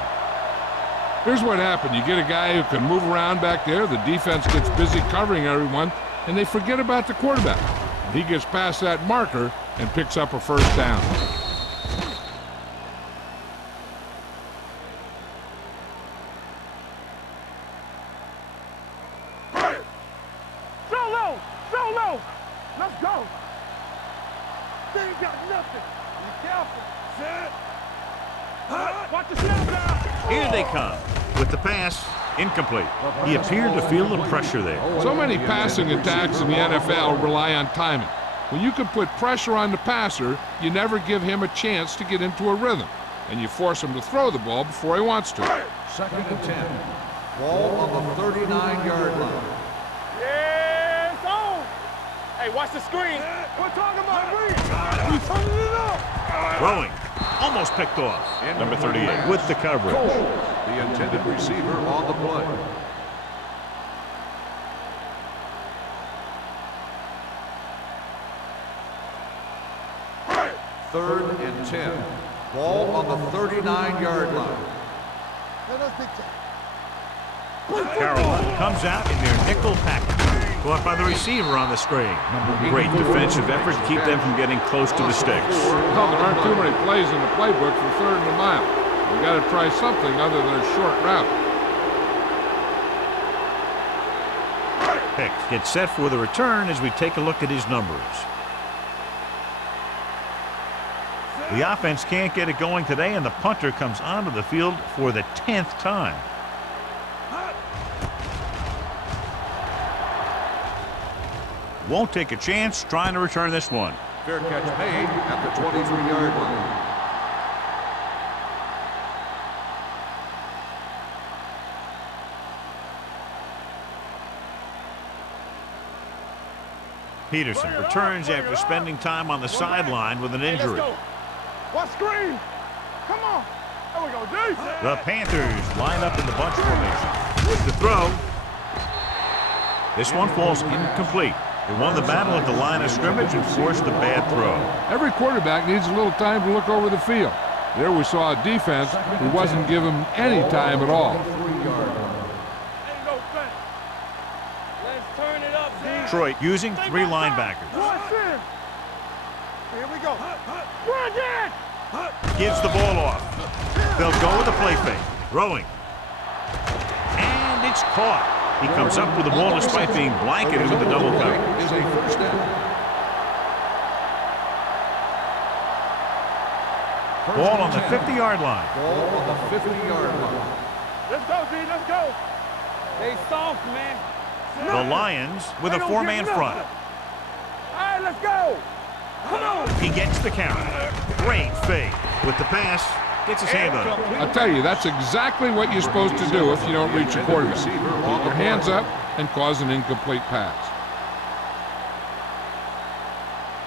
Here's what happened. You get a guy who can move around back there. The defense gets busy covering everyone, and they forget about the quarterback. He gets past that marker and picks up a first down. So low. Let's go. They ain't got nothing. Be careful. Set. Watch the snap down. Here they come with the pass. Incomplete. He appeared to feel the pressure there. So many passing attacks in the NFL rely on timing. When you can put pressure on the passer, you never give him a chance to get into a rhythm, and you force him to throw the ball before he wants to. Second and 10. Ball on the 39-yard line. Yeah, it's on. Hey, watch the screen. We're talking about Rhea. We turning it up. Throwing. Almost picked off. Number 38 with the coverage. Cole, the intended receiver on the play. Third and 10. Ball on the 39-yard line. Carolina comes out in their nickel package. Caught by the receiver on the screen. Great defensive effort to keep them from getting close to the sticks. Well, there aren't too many plays in the playbook for 3rd and a mile. You got to try something other than a short route. Hicks gets set for the return as we take a look at his numbers. The offense can't get it going today, and the punter comes onto the field for the 10th time. Won't take a chance trying to return this one. Fair catch made at the 23-yard line. Peterson returns after spending time on the sideline with an injury. What screen? Come on. There we go, D. The Panthers line up in the bunch formation. With the throw. This one falls incomplete. They won the battle at the line of scrimmage and forced a bad throw. Every quarterback needs a little time to look over the field. There we saw a defense who wasn't given any time at all. Let's turn it up, D. Detroit using 3 linebackers. Here we go. Run it! Gives the ball off. They'll go with a play fake. Throwing. And it's caught. He comes up with the ball despite being blanketed with the double coverage. Is a first down. Ball on the 50-yard line. Ball on the 50-yard line. Let's go, D. Let's go. Stay soft, man. The Lions with a 4-man front. All right, let's go. Come on. He gets the count. Great fake. With the pass, gets his hand on it. I'll tell you, that's exactly what you're supposed to do if you don't reach a quarterback. Keep your hands up and cause an incomplete pass.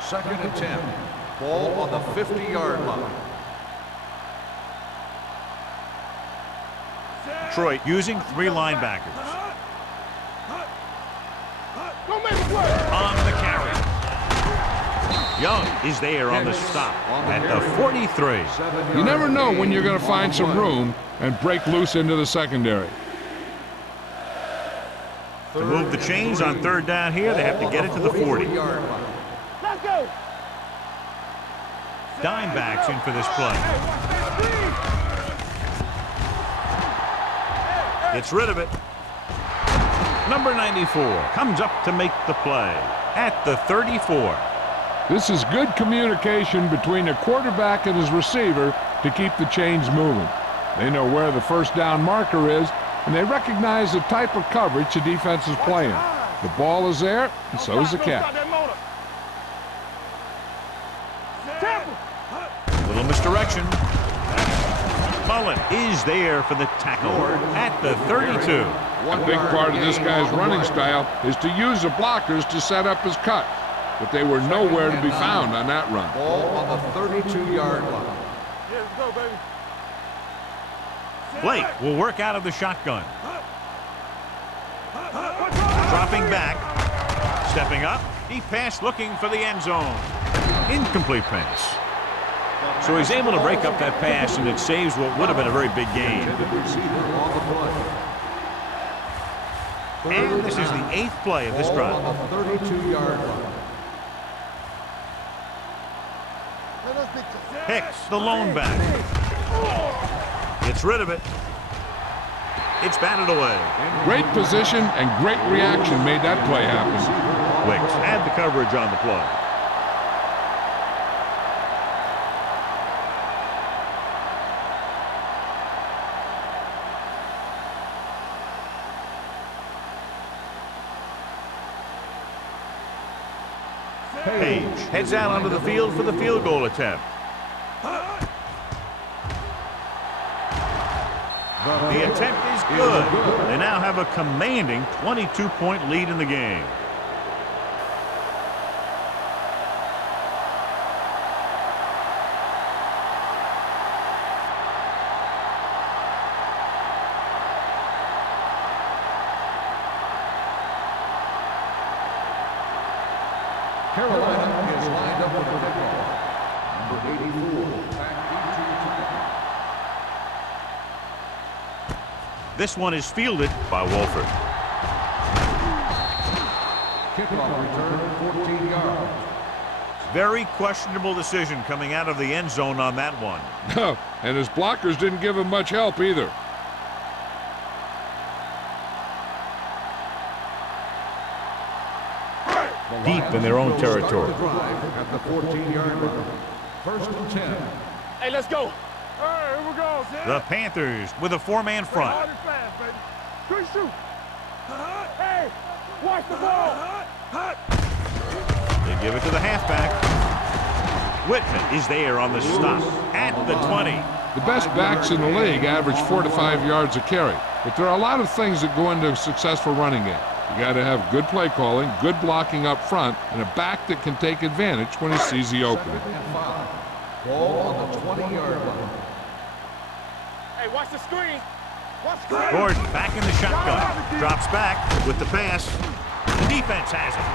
2nd and 10. Ball on the 50-yard line. Detroit using 3 linebackers. Don't make it work. On the carry. Young is there on the stop at the 43. You never know when you're going to find some room and break loose into the secondary. To move the chains on 3rd down here, they have to get it to the 40. Let's go. Dime backs in for this play. Gets rid of it. Number 94 comes up to make the play at the 34. This is good communication between the quarterback and his receiver to keep the chains moving. They know where the 1st down marker is, and they recognize the type of coverage the defense is playing. The ball is there, and so is the catch. Little misdirection. Mullen is there for the tackle at the 32. A big part of this guy's running style is to use the blockers to set up his cut, but they were nowhere to be found on that run. Ball on the 32-yard line. Yeah, let's go, baby. Blake will work out of the shotgun. Dropping back. Stepping up. He passed looking for the end zone. Incomplete pass. So he's able to break up that pass, and it saves what would have been a very big gain. And this is the 8th play of this drive. On the 32-yard line. Hicks, the lone back. Gets rid of it. It's batted away. Great position and great reaction made that play happen. Wicks had the coverage on the play. Page heads out onto the field for the field goal attempt. The attempt is good. They now have a commanding 22-point lead in the game. Carolina is lined up with the kickoff. Number 84, back into the This one is fielded by Wolford. Kickoff return, 14 yards. Very questionable decision coming out of the end zone on that one. And his blockers didn't give him much help either. Deep in their own territory. At the 14-yard line. First and 10. Hey, let's go. All right, here we go. The Panthers with a four-man front. Hard and fast, baby. Good shoot. Hey, watch the ball. They give it to the halfback. Whitman is there on the stop at the 20. The best backs in the league average 4 to 5 yards a carry. But there are a lot of things that go into a successful running game. You got to have good play calling, good blocking up front, and a back that can take advantage when he sees the opening. Second and 5. Ball on the 20-yard line. Hey, watch the screen. Watch the screen. Gordon back in the shotgun. Drops back with the pass. The defense has it.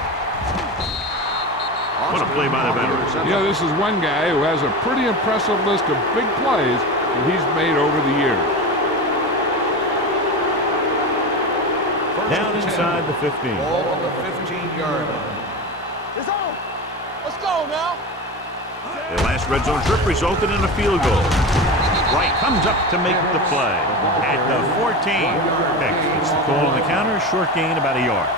What a play by the veterans. You know, this is one guy who has a pretty impressive list of big plays that he's made over the years. Down inside the 15. Ball on the 15-yard line. It's on. Let's go now. Their last red zone trip resulted in a field goal. Wright comes up to make the play at the 14. Pick. It's the call on the counter. Short gain, about a yard.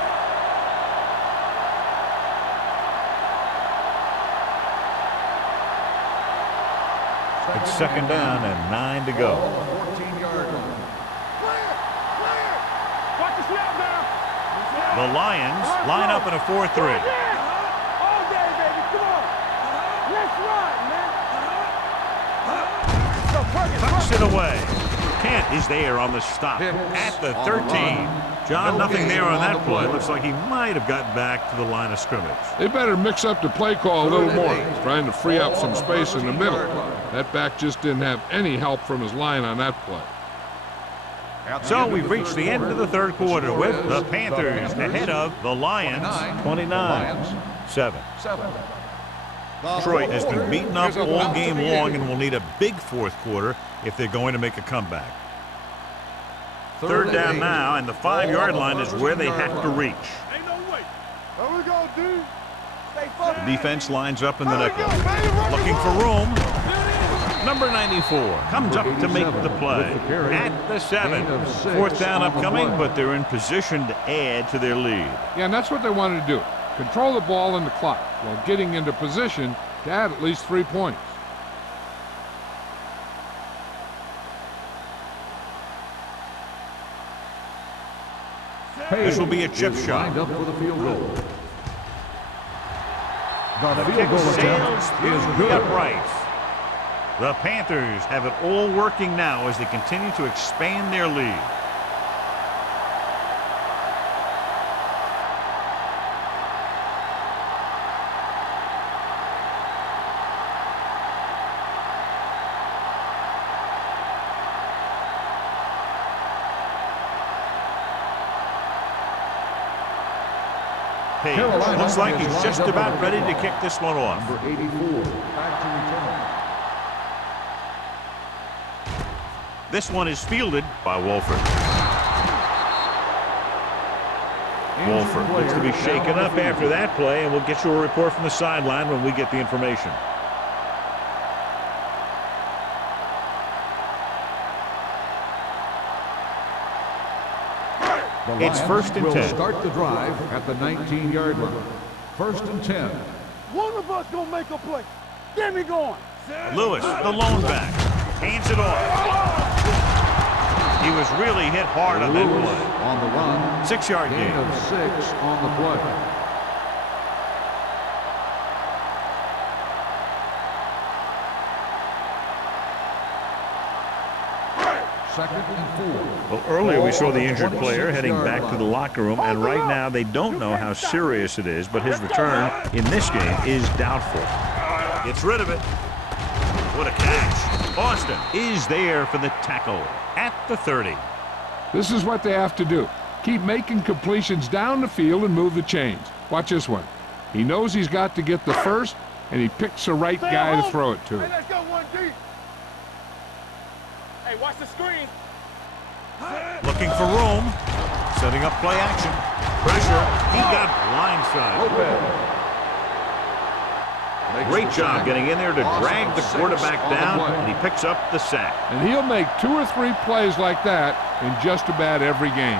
It's second down and 9 to go. 14-yard line. Watch the snap now. The Lions line up in a 4-3. All day, baby. Come on. Let's run, man. Tucks it away. Kent is there on the stop at the 13. John, nothing there on that play. Looks like he might have gotten back to the line of scrimmage. They better mix up the play call a little more, trying to free up some space in the middle. That back just didn't have any help from his line on that play. So we've reached the end of the third quarter with the Panthers ahead of the Lions 29-7. Detroit has been beaten up all game long and will need a big fourth quarter if they're going to make a comeback. Third down now, and the 5-yard line is where they have to reach. Ain't no way. There we go, dude. Stay focused. The defense lines up in the nickel. Looking for room. Number 94 comes up to make the play at the 7. Fourth down upcoming, but they're in position to add to their lead. Yeah, and that's what they wanted to do. Control the ball and the clock while getting into position to add at least 3 points. This will be a chip shot. Lined up for the field goal. The kick sails through the uprights. The Panthers have it all working now as they continue to expand their lead. Page looks like he's just about ready to kick this one off. Number 84, back to return. This one is fielded by Wolford. Wolford looks to be shaken up after that play, and we'll get you a report from the sideline when we get the information. It's first and 10. Will start the drive at the 19-yard line. First and 10. One of us gonna make a play. Get me going. Lewis, the lone back, hands it off. He was really hit hard on that play. On the run. 6-yard Gain gain. of 6 on the play. Second and 4. Well, earlier we saw the injured player heading back to the locker room, and right now they don't know how serious it is, but his return in this game is doubtful. Gets rid of it. What a catch. Austin is there for the tackle at the 30. This is what they have to do. Keep making completions down the field and move the chains. Watch this one. He knows he's got to get the first, and he picks the right guy to throw it to. Hey, let's go one deep. Hey, watch the screen. Looking for room. Setting up play action. Pressure. He got blindside. Great job getting in there to drag the quarterback down, and he picks up the sack. And he'll make 2 or 3 plays like that in just about every game.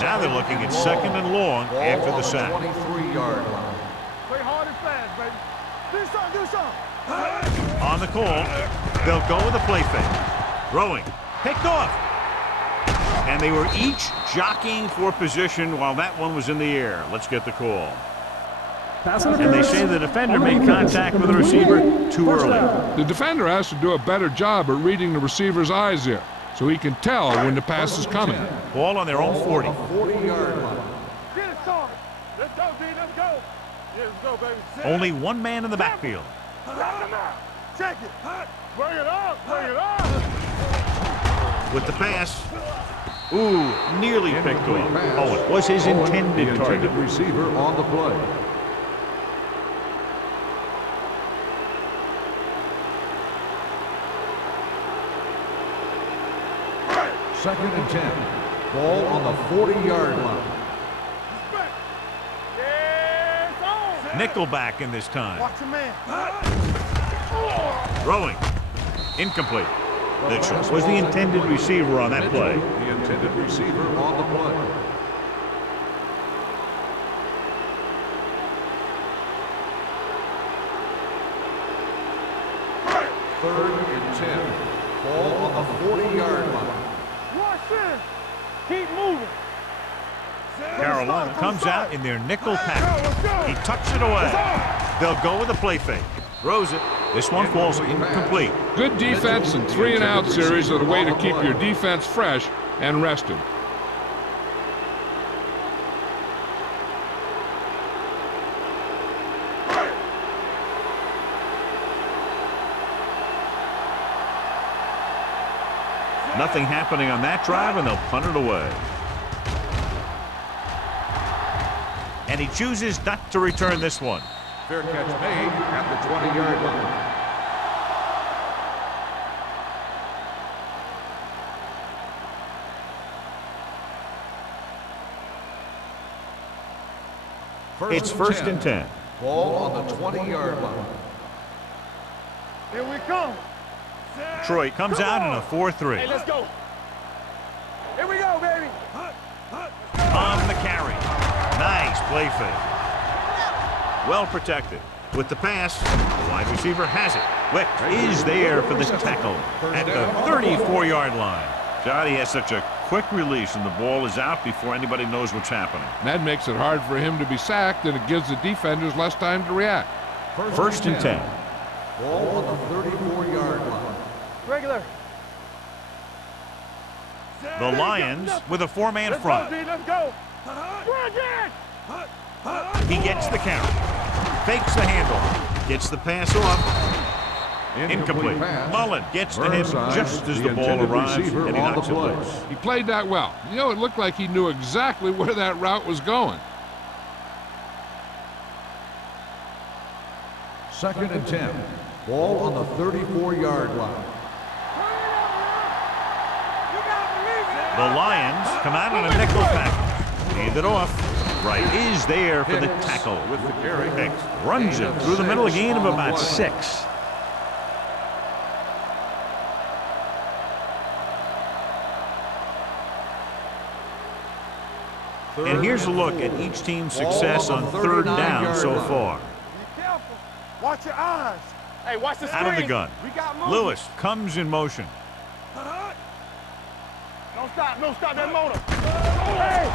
Now they're looking at 2nd and long after the sack. 23-yard line. Play hard and fast, baby. Do something. On the call, they'll go with a play fake. Throwing. Picked off. And they were each jockeying for position while that one was in the air. Let's get the call. And they say the defender made contact with the receiver too early. The defender has to do a better job at reading the receiver's eyes here, so he can tell when the pass is coming. Ball on their own 40. 40-yard line. Get it started. Let's go, D. Let's go. Yeah, let's go, baby. Set. Only one man in the backfield. Drop them out. Check it. Bring it up. Bring it up. With the pass. Ooh, nearly picked off. Oh, it was his intended target. Receiver on the play. Second and 10. Ball on the 40-yard line. Yeah, it's on. Nickelback in this time. Watch your man. Throwing. Incomplete. Mitchell was the intended receiver on that play. The intended receiver on the play. Third and 10. Ball on the 40-yard line. Watch this. Keep moving. Carolina comes out in their nickel package. He tucks it away. They'll go with a play fake. Throws it. This one falls incomplete. Good defense and 3-and-out series are the way to keep your defense fresh and rested. Nothing happening on that drive, and they'll punt it away. And he chooses not to return this one. Fair catch made at the 20-yard line. It's first and 10. Ball on the 20-yard line. Here we come. Detroit comes out in a 4-3. Hey, let's go. Here we go, baby. On the carry. Nice play fake. Well protected. With the pass, the wide receiver has it. Wick is there for the tackle at the 34-yard line. Johnny has such a quick release, and the ball is out before anybody knows what's happening. That makes it hard for him to be sacked, and it gives the defenders less time to react. First and 10. Ball on the 34-yard line. Regular. The Lions with a 4-man Let's front. go, D. Let's go. Bring it. He gets the count. Fakes the handle. Gets the pass off. Incomplete. Mullen gets to him just as the ball arrives, and he knocks it loose. He played that well. You know, it looked like he knew exactly where that route was going. Second and 10. Ball on the 34-yard line. The Lions come out in a nickel package. Hand it off. Wright is there for the tackle. With the carry. Hicks runs it through the middle, a gain of about 6. And here's a look at each team's success on 3rd down so far. Be careful. Watch your eyes. Hey, watch the screen. Out of the gun. We got movement. Lewis comes in motion. Don't stop. Don't stop that motor. Hey.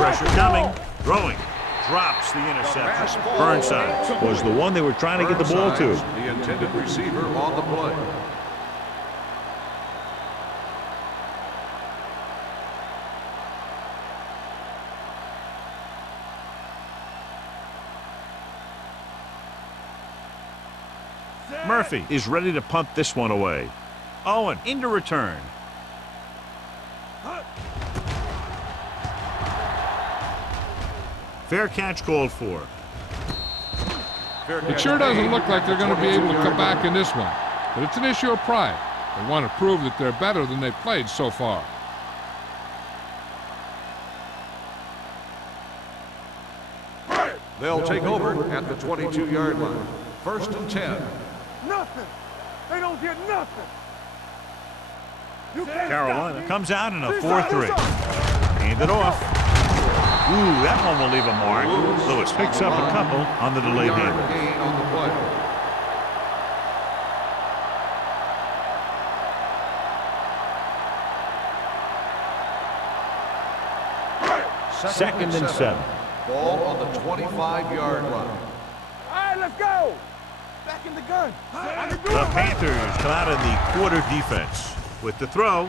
Pressure coming. Throwing. Drops the interception. Burnside was the one they were trying to get the ball to. The intended receiver on the play. Murphy is ready to punt this one away. Owen into return. Fair catch called for. It sure doesn't look like they're going to be able to come back in this one. but it's an issue of pride. They want to prove that they're better than they've played so far. They'll take over at the 22-yard line. First and 10. Nothing. They don't get nothing. You can't Carolina stop me. comes out in a This 4-3. side. Hand it off. Ooh, that one will leave a mark. Lewis picks up a couple on the delayed Yard handle. gain on the play. Second and 7. Ball on the 25-yard line. All right, let's go. Back in the gun. The Panthers come out in the quarter defense. With the throw,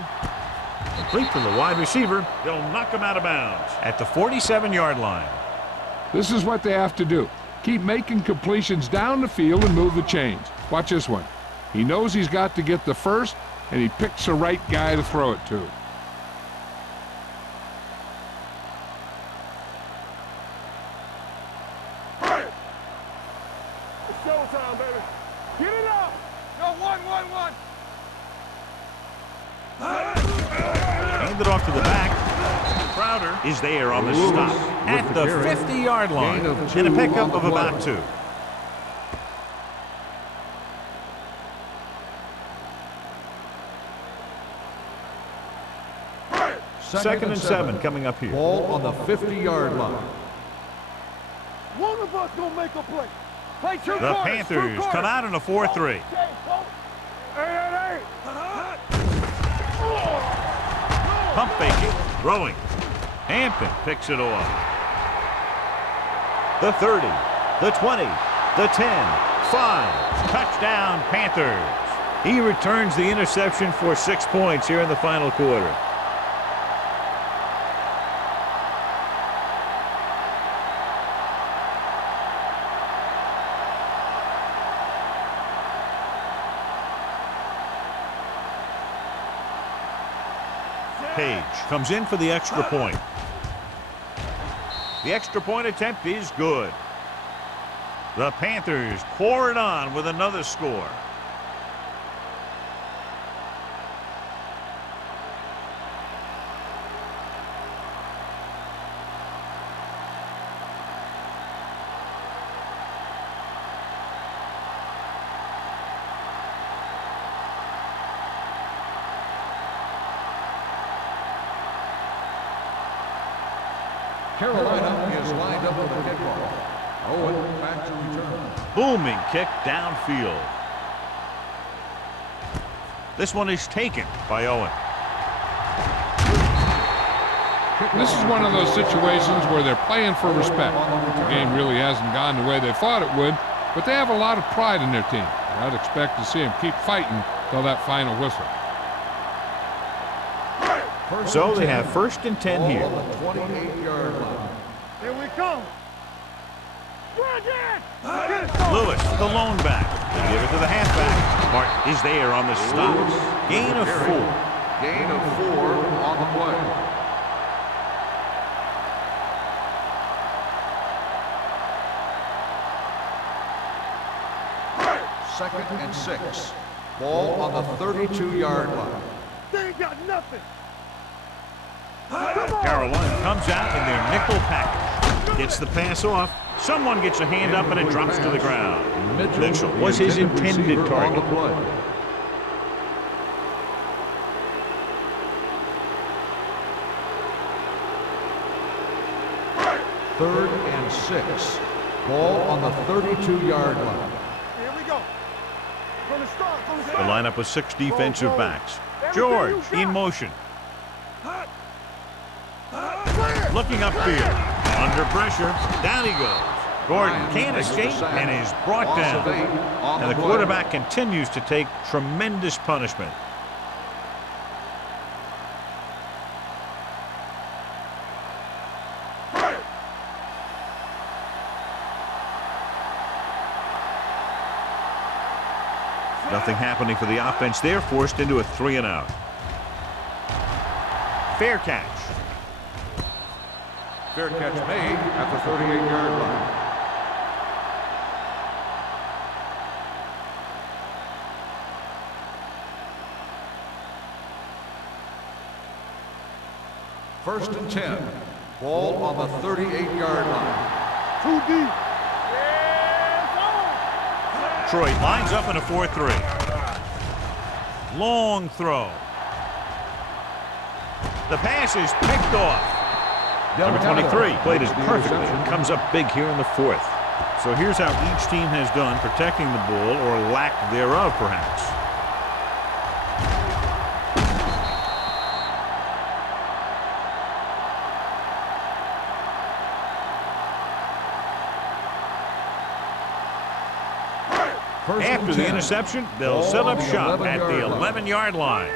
complete from the wide receiver. They'll knock him out of bounds at the 47-yard line. This is what they have to do. Keep making completions down the field and move the chains. Watch this one. He knows he's got to get the first, and he picks the right guy to throw it to. It's showtime, baby. Get it up. Go 1-1-1. Hand it off to the back. Crowder is there on the stop at the 50-yard line. And a pickup of about 2. Second and 7 coming up here. Ball on the 50-yard line. One of us gonna make a play. Play two The quarters, Panthers two come out in a 4-3. Hey. Pump faking, throwing. Hampton picks it off. The 30, the 20, the 10, 5. Touchdown, Panthers. He returns the interception for 6 points here in the final quarter. Page comes in for the extra point. The extra point attempt is good. The Panthers pour it on with another score. Carolina is lined up with a kickoff. Owen back to return. Booming kick downfield. This one is taken by Owen. This is one of those situations where they're playing for respect. The game really hasn't gone the way they thought it would, but they have a lot of pride in their team. I'd expect to see them keep fighting till that final whistle. So they have first and 10 here. On the 28-yard line. Here we come. Lewis, the lone back. They give it to the halfback. Martin is there on the stop. Gain of 4. Gain of 4 on the play. Second and 6. Ball on the 32-yard line. They ain't got nothing. Carolina comes out in their nickel package. Gets the pass off. Someone gets a hand up and it drops to the ground. Mitchell was his intended target. On the play. Third and 6. Ball on the 32-yard line. Here we go. From the start, from the The start. lineup with 6 defensive Go. backs. Everything George you got. in motion. Clear. Looking upfield. Under pressure. Down he goes. Gordon can't Makes the escape sack. and is brought Loss of down. 8 on And the play. quarterback continues to take tremendous punishment. Nothing happening for the offense. They're forced into a 3-and-out. Fair catch. Fair catch made at the 38-yard line. First and 10. Ball on the 38-yard line. Too deep. Detroit lines up in a 4-3. Long throw. The pass is picked off. Number 23 played it perfectly and comes up big here in the 4th. So here's how each team has done protecting the ball, or lack thereof, perhaps. After the interception, they'll set up shop at the 11-yard line.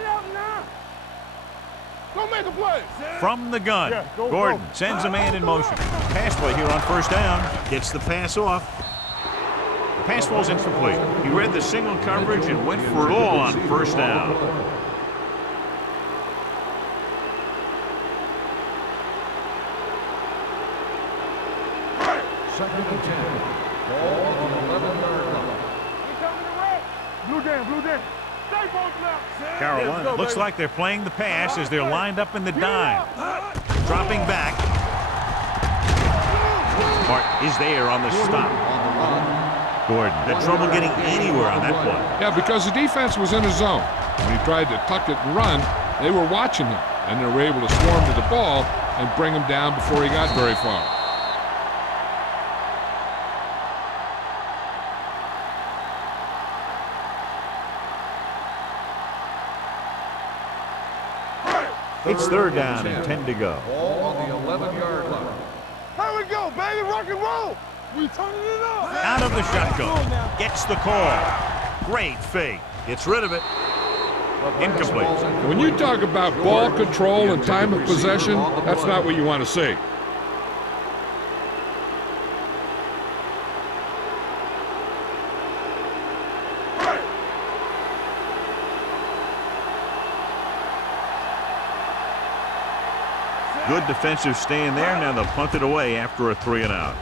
Go make a play. From the gun, Yeah, go, Gordon go. sends a man in motion. Pass play here on first down. Gets the pass off. The pass falls incomplete. He read the single coverage and went for it all on first down. Second and 10. Ball on the 11-yard line. Blue down. Stay both left. Carolina looks like they're playing the pass as they're lined up in the dime. Dropping back. Hart is there on the stop. Gordon had trouble getting anywhere on that play. Yeah, because the defense was in his zone. When he tried to tuck it and run, they were watching him, and they were able to swarm to the ball and bring him down before he got very far. It's third down and 10 to go. Ball on the 11-yard line. Here we go, baby. Rock and roll. We turning it up. Out of the shotgun. Gets the call. Great fake. Gets rid of it. Incomplete. When you talk about ball control and time of possession, that's not what you want to see. Good defensive stand there. Now they'll punt it away after a 3-and-out.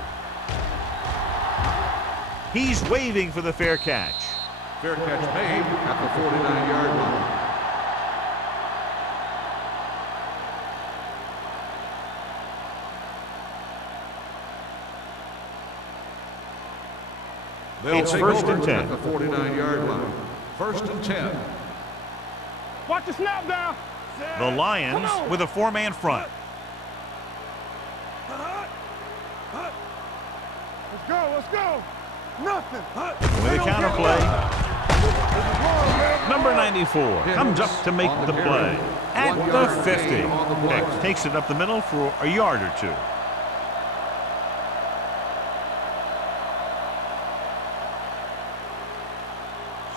He's waving for the fair catch. Fair catch made at the 49-yard line. They'll It's take first over and 10. at the 49-yard line. First and 10. Watch the snap down. The Lions with a 4-man front. Let's go. Nothing. With a counter play. Number 94 comes up to make the play at the 50. Hicks takes it up the middle for a yard or two.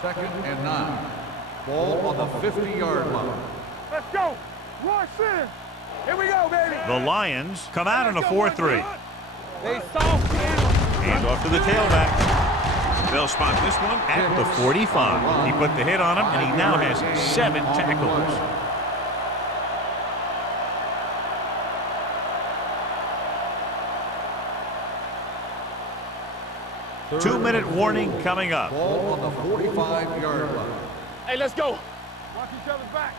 Second and 9. Ball on the 50-yard line. Let's go. Royce in. Here we go, baby. The Lions come out in a 4-3. They soft. Hand off to the tailback. They'll spot this one at the 45. He put the hit on him, and he now has 7 tackles. Two-minute warning coming up. Ball on the 45-yard line. Hey, let's go. Watch each other's back.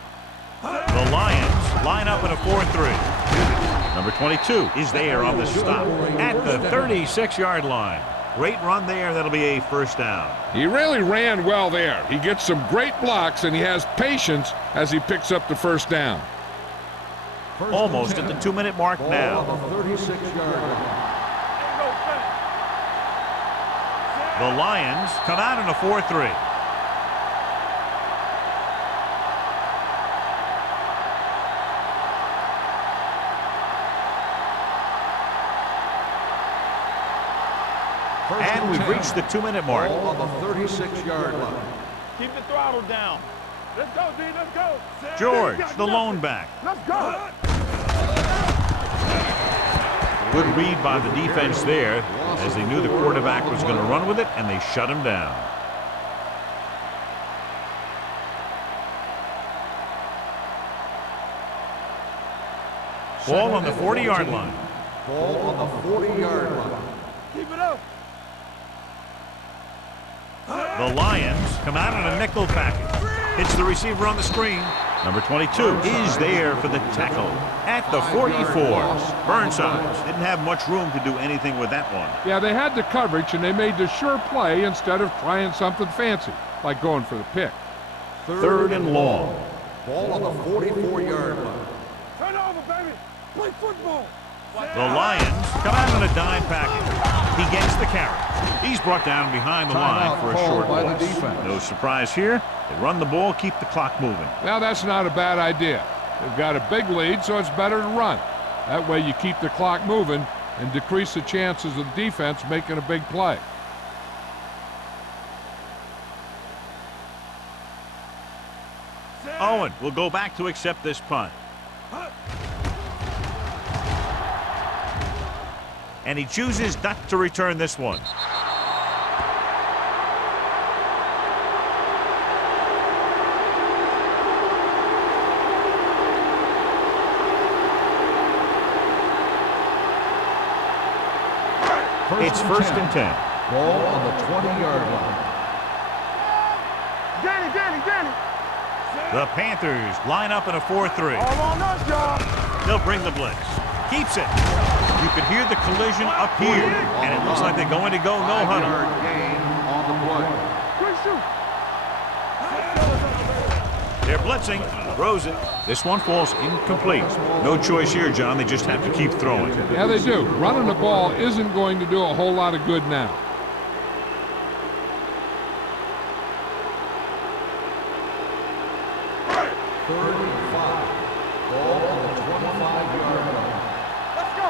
The Lions line up in a 4-3. Number 22 is there on the stop at the 36-yard line. Great run there. That'll be a first down. He really ran well there. He gets some great blocks, and he has patience as he picks up the first down. Almost at the 2-minute mark Ball now. on the 36-yard line. The Lions come out in a 4-3. And we've reached the 2-minute mark. Ball on the 36-yard line. Keep the throttle down. Let's go, D. Let's go. George, the lone back. Let's go. Good read by the defense there, as they knew the quarterback was going to run with it, and they shut him down. Ball on the 40-yard line. Ball on the 40-yard line. Keep it up. The Lions come out in a nickel package. Hits the receiver on the screen. Number 22 is there for the tackle at the 44. Burnside didn't have much room to do anything with that one. Yeah, they had the coverage, and they made the sure play instead of trying something fancy, like going for the pick. Third and long. Ball on the 44-yard line. Turn over, baby. Play football. The Lions come out on a dime package. He gets the carry. He's brought down behind the line for a short loss. No surprise here. They run the ball, keep the clock moving. Now, that's not a bad idea. They've got a big lead, so it's better to run. That way you keep the clock moving and decrease the chances of the defense making a big play. Owen will go back to accept this punt. And he chooses not to return this one. It's first and 10. Ball on the 20-yard line. Danny. The Panthers line up in a 4-3. All on us, y'all. They'll bring the blitz. Keeps it. You can hear the collision up here, and it looks like they're going to go no huddle. 5-yard gain on the play. Good shoot. They're blitzing. Throws it. This one falls incomplete. No choice here, John. They just have to keep throwing. Yeah, they do. Running the ball isn't going to do a whole lot of good now. Third and 5. Ball on the 25-yard line. Let's go.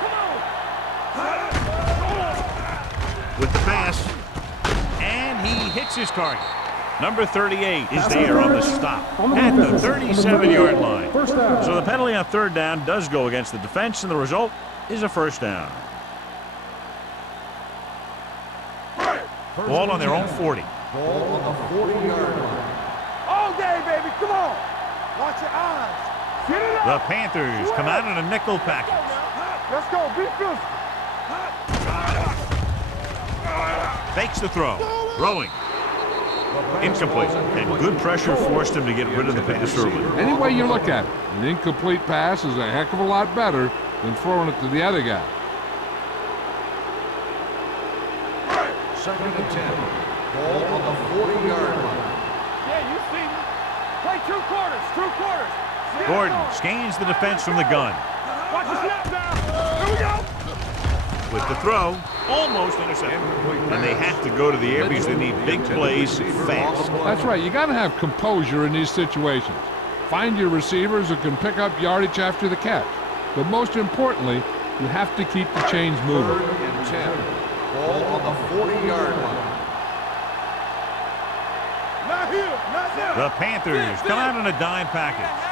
Come on. With the pass, and he hits his target. Number 38 is there on the stop at the 37-yard line. So the penalty on third down does go against the defense, and the result is a first down. Ball on their own 40. Ball on the 40-yard line. All day, baby. Come on. Watch your eyes. Get it The up. Panthers come out in a nickel package. Let's go. Be physical. Fakes the throw. Throwing. Incomplete. And good pressure forced him to get rid of the pass early. Any way you look at it, an incomplete pass is a heck of a lot better than throwing it to the other guy. Second and 10. Ball on the 40-yard line. Yeah, you see me. Play two quarters. Gordon scans the defense from the gun. Watch the snap now. Here we go. With the throw, almost intercepted. And they have to go to the air because they need big plays fast. That's right. You got to have composure in these situations. Find your receivers who can pick up yardage after the catch. But most importantly, you have to keep the chains moving. Third and 10. Ball on the 40-yard line. Not here. Not there. The Panthers come out in a dime package.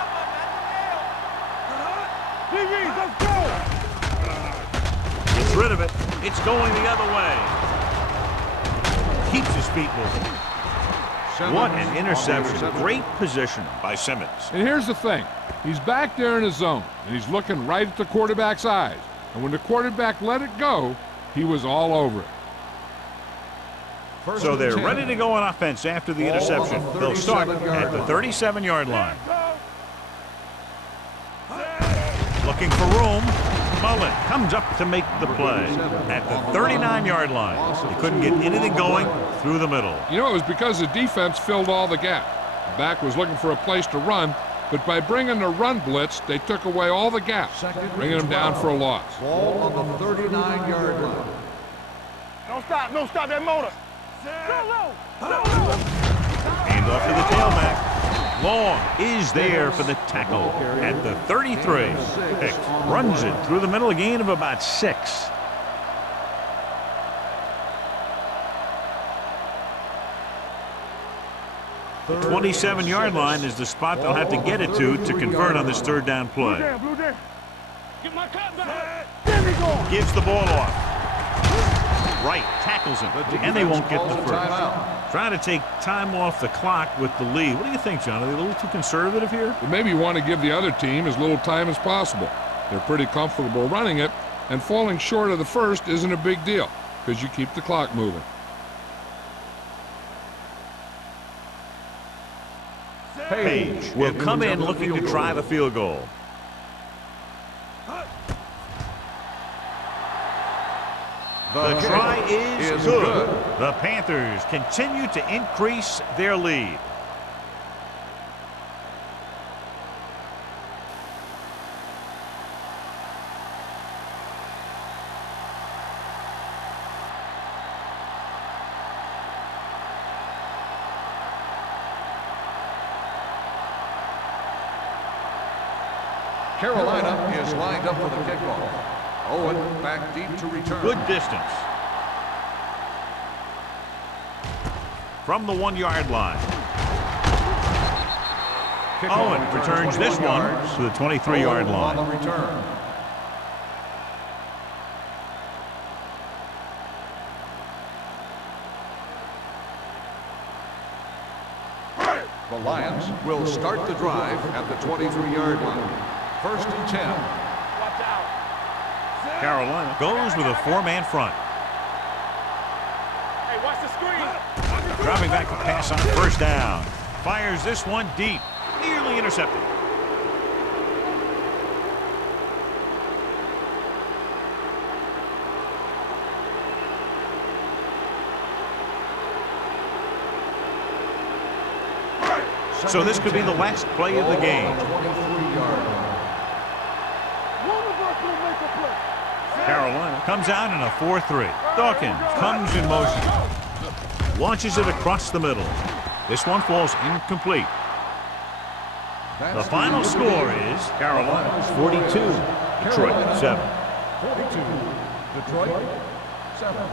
DBs, let's go. Gets rid of it. It's going the other way. Keeps his feet moving. What an interception. Great position by Simmons. And here's the thing. He's back there in his zone, and he's looking right at the quarterback's eyes. And when the quarterback let it go, he was all over it. So they're ready to go on offense after the interception. They'll start at the 37-yard line. Looking for room. Mullen comes up to make the play at the 39-yard line. He couldn't get anything going through the middle. You know, it was because the defense filled all the gap. The back was looking for a place to run, but by bringing the run blitz, they took away all the gaps, bringing them down for a loss. Ball on the 39-yard line. Don't stop that motor. Go low. Hand off to the tailback. Long is there for the tackle at the 33. Hicks runs it through the middle, a gain of about 6. The 27-yard line is the spot they'll have to get it to convert on this third down play. Blue down. Get my cut back. There we go. Gives the ball off. Right, tackles him, and they won't get the first. Trying to take time off the clock with the lead. What do you think, John? Are they a little too conservative here? But maybe you want to give the other team as little time as possible. They're pretty comfortable running it, and falling short of the first isn't a big deal because you keep the clock moving. Page will come in looking to try the field goal. The try is good. The Panthers continue to increase their lead. Carolina is lined up for the kickoff. Owen back deep to return. Good distance. From the 1-yard line. Owen returns this one to the 23-yard line. On the return. The Lions will start the drive at the 23-yard line. 1st and 10. Watch out. Carolina goes with a 4-man front. Hey, watch the screen. Dropping back to pass on 1st down. Fires this one deep. Nearly intercepted. So this could be the last play of the game. Carolina comes out in a 4-3. Dawkins comes in motion. Launches it across the middle. This one falls incomplete. The final score is Carolina 42, Detroit 7. 42, Detroit 7.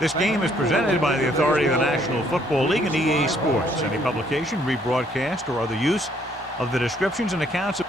This game is presented by the authority of the National Football League and EA Sports. Any publication, rebroadcast, or other use of the descriptions and accounts of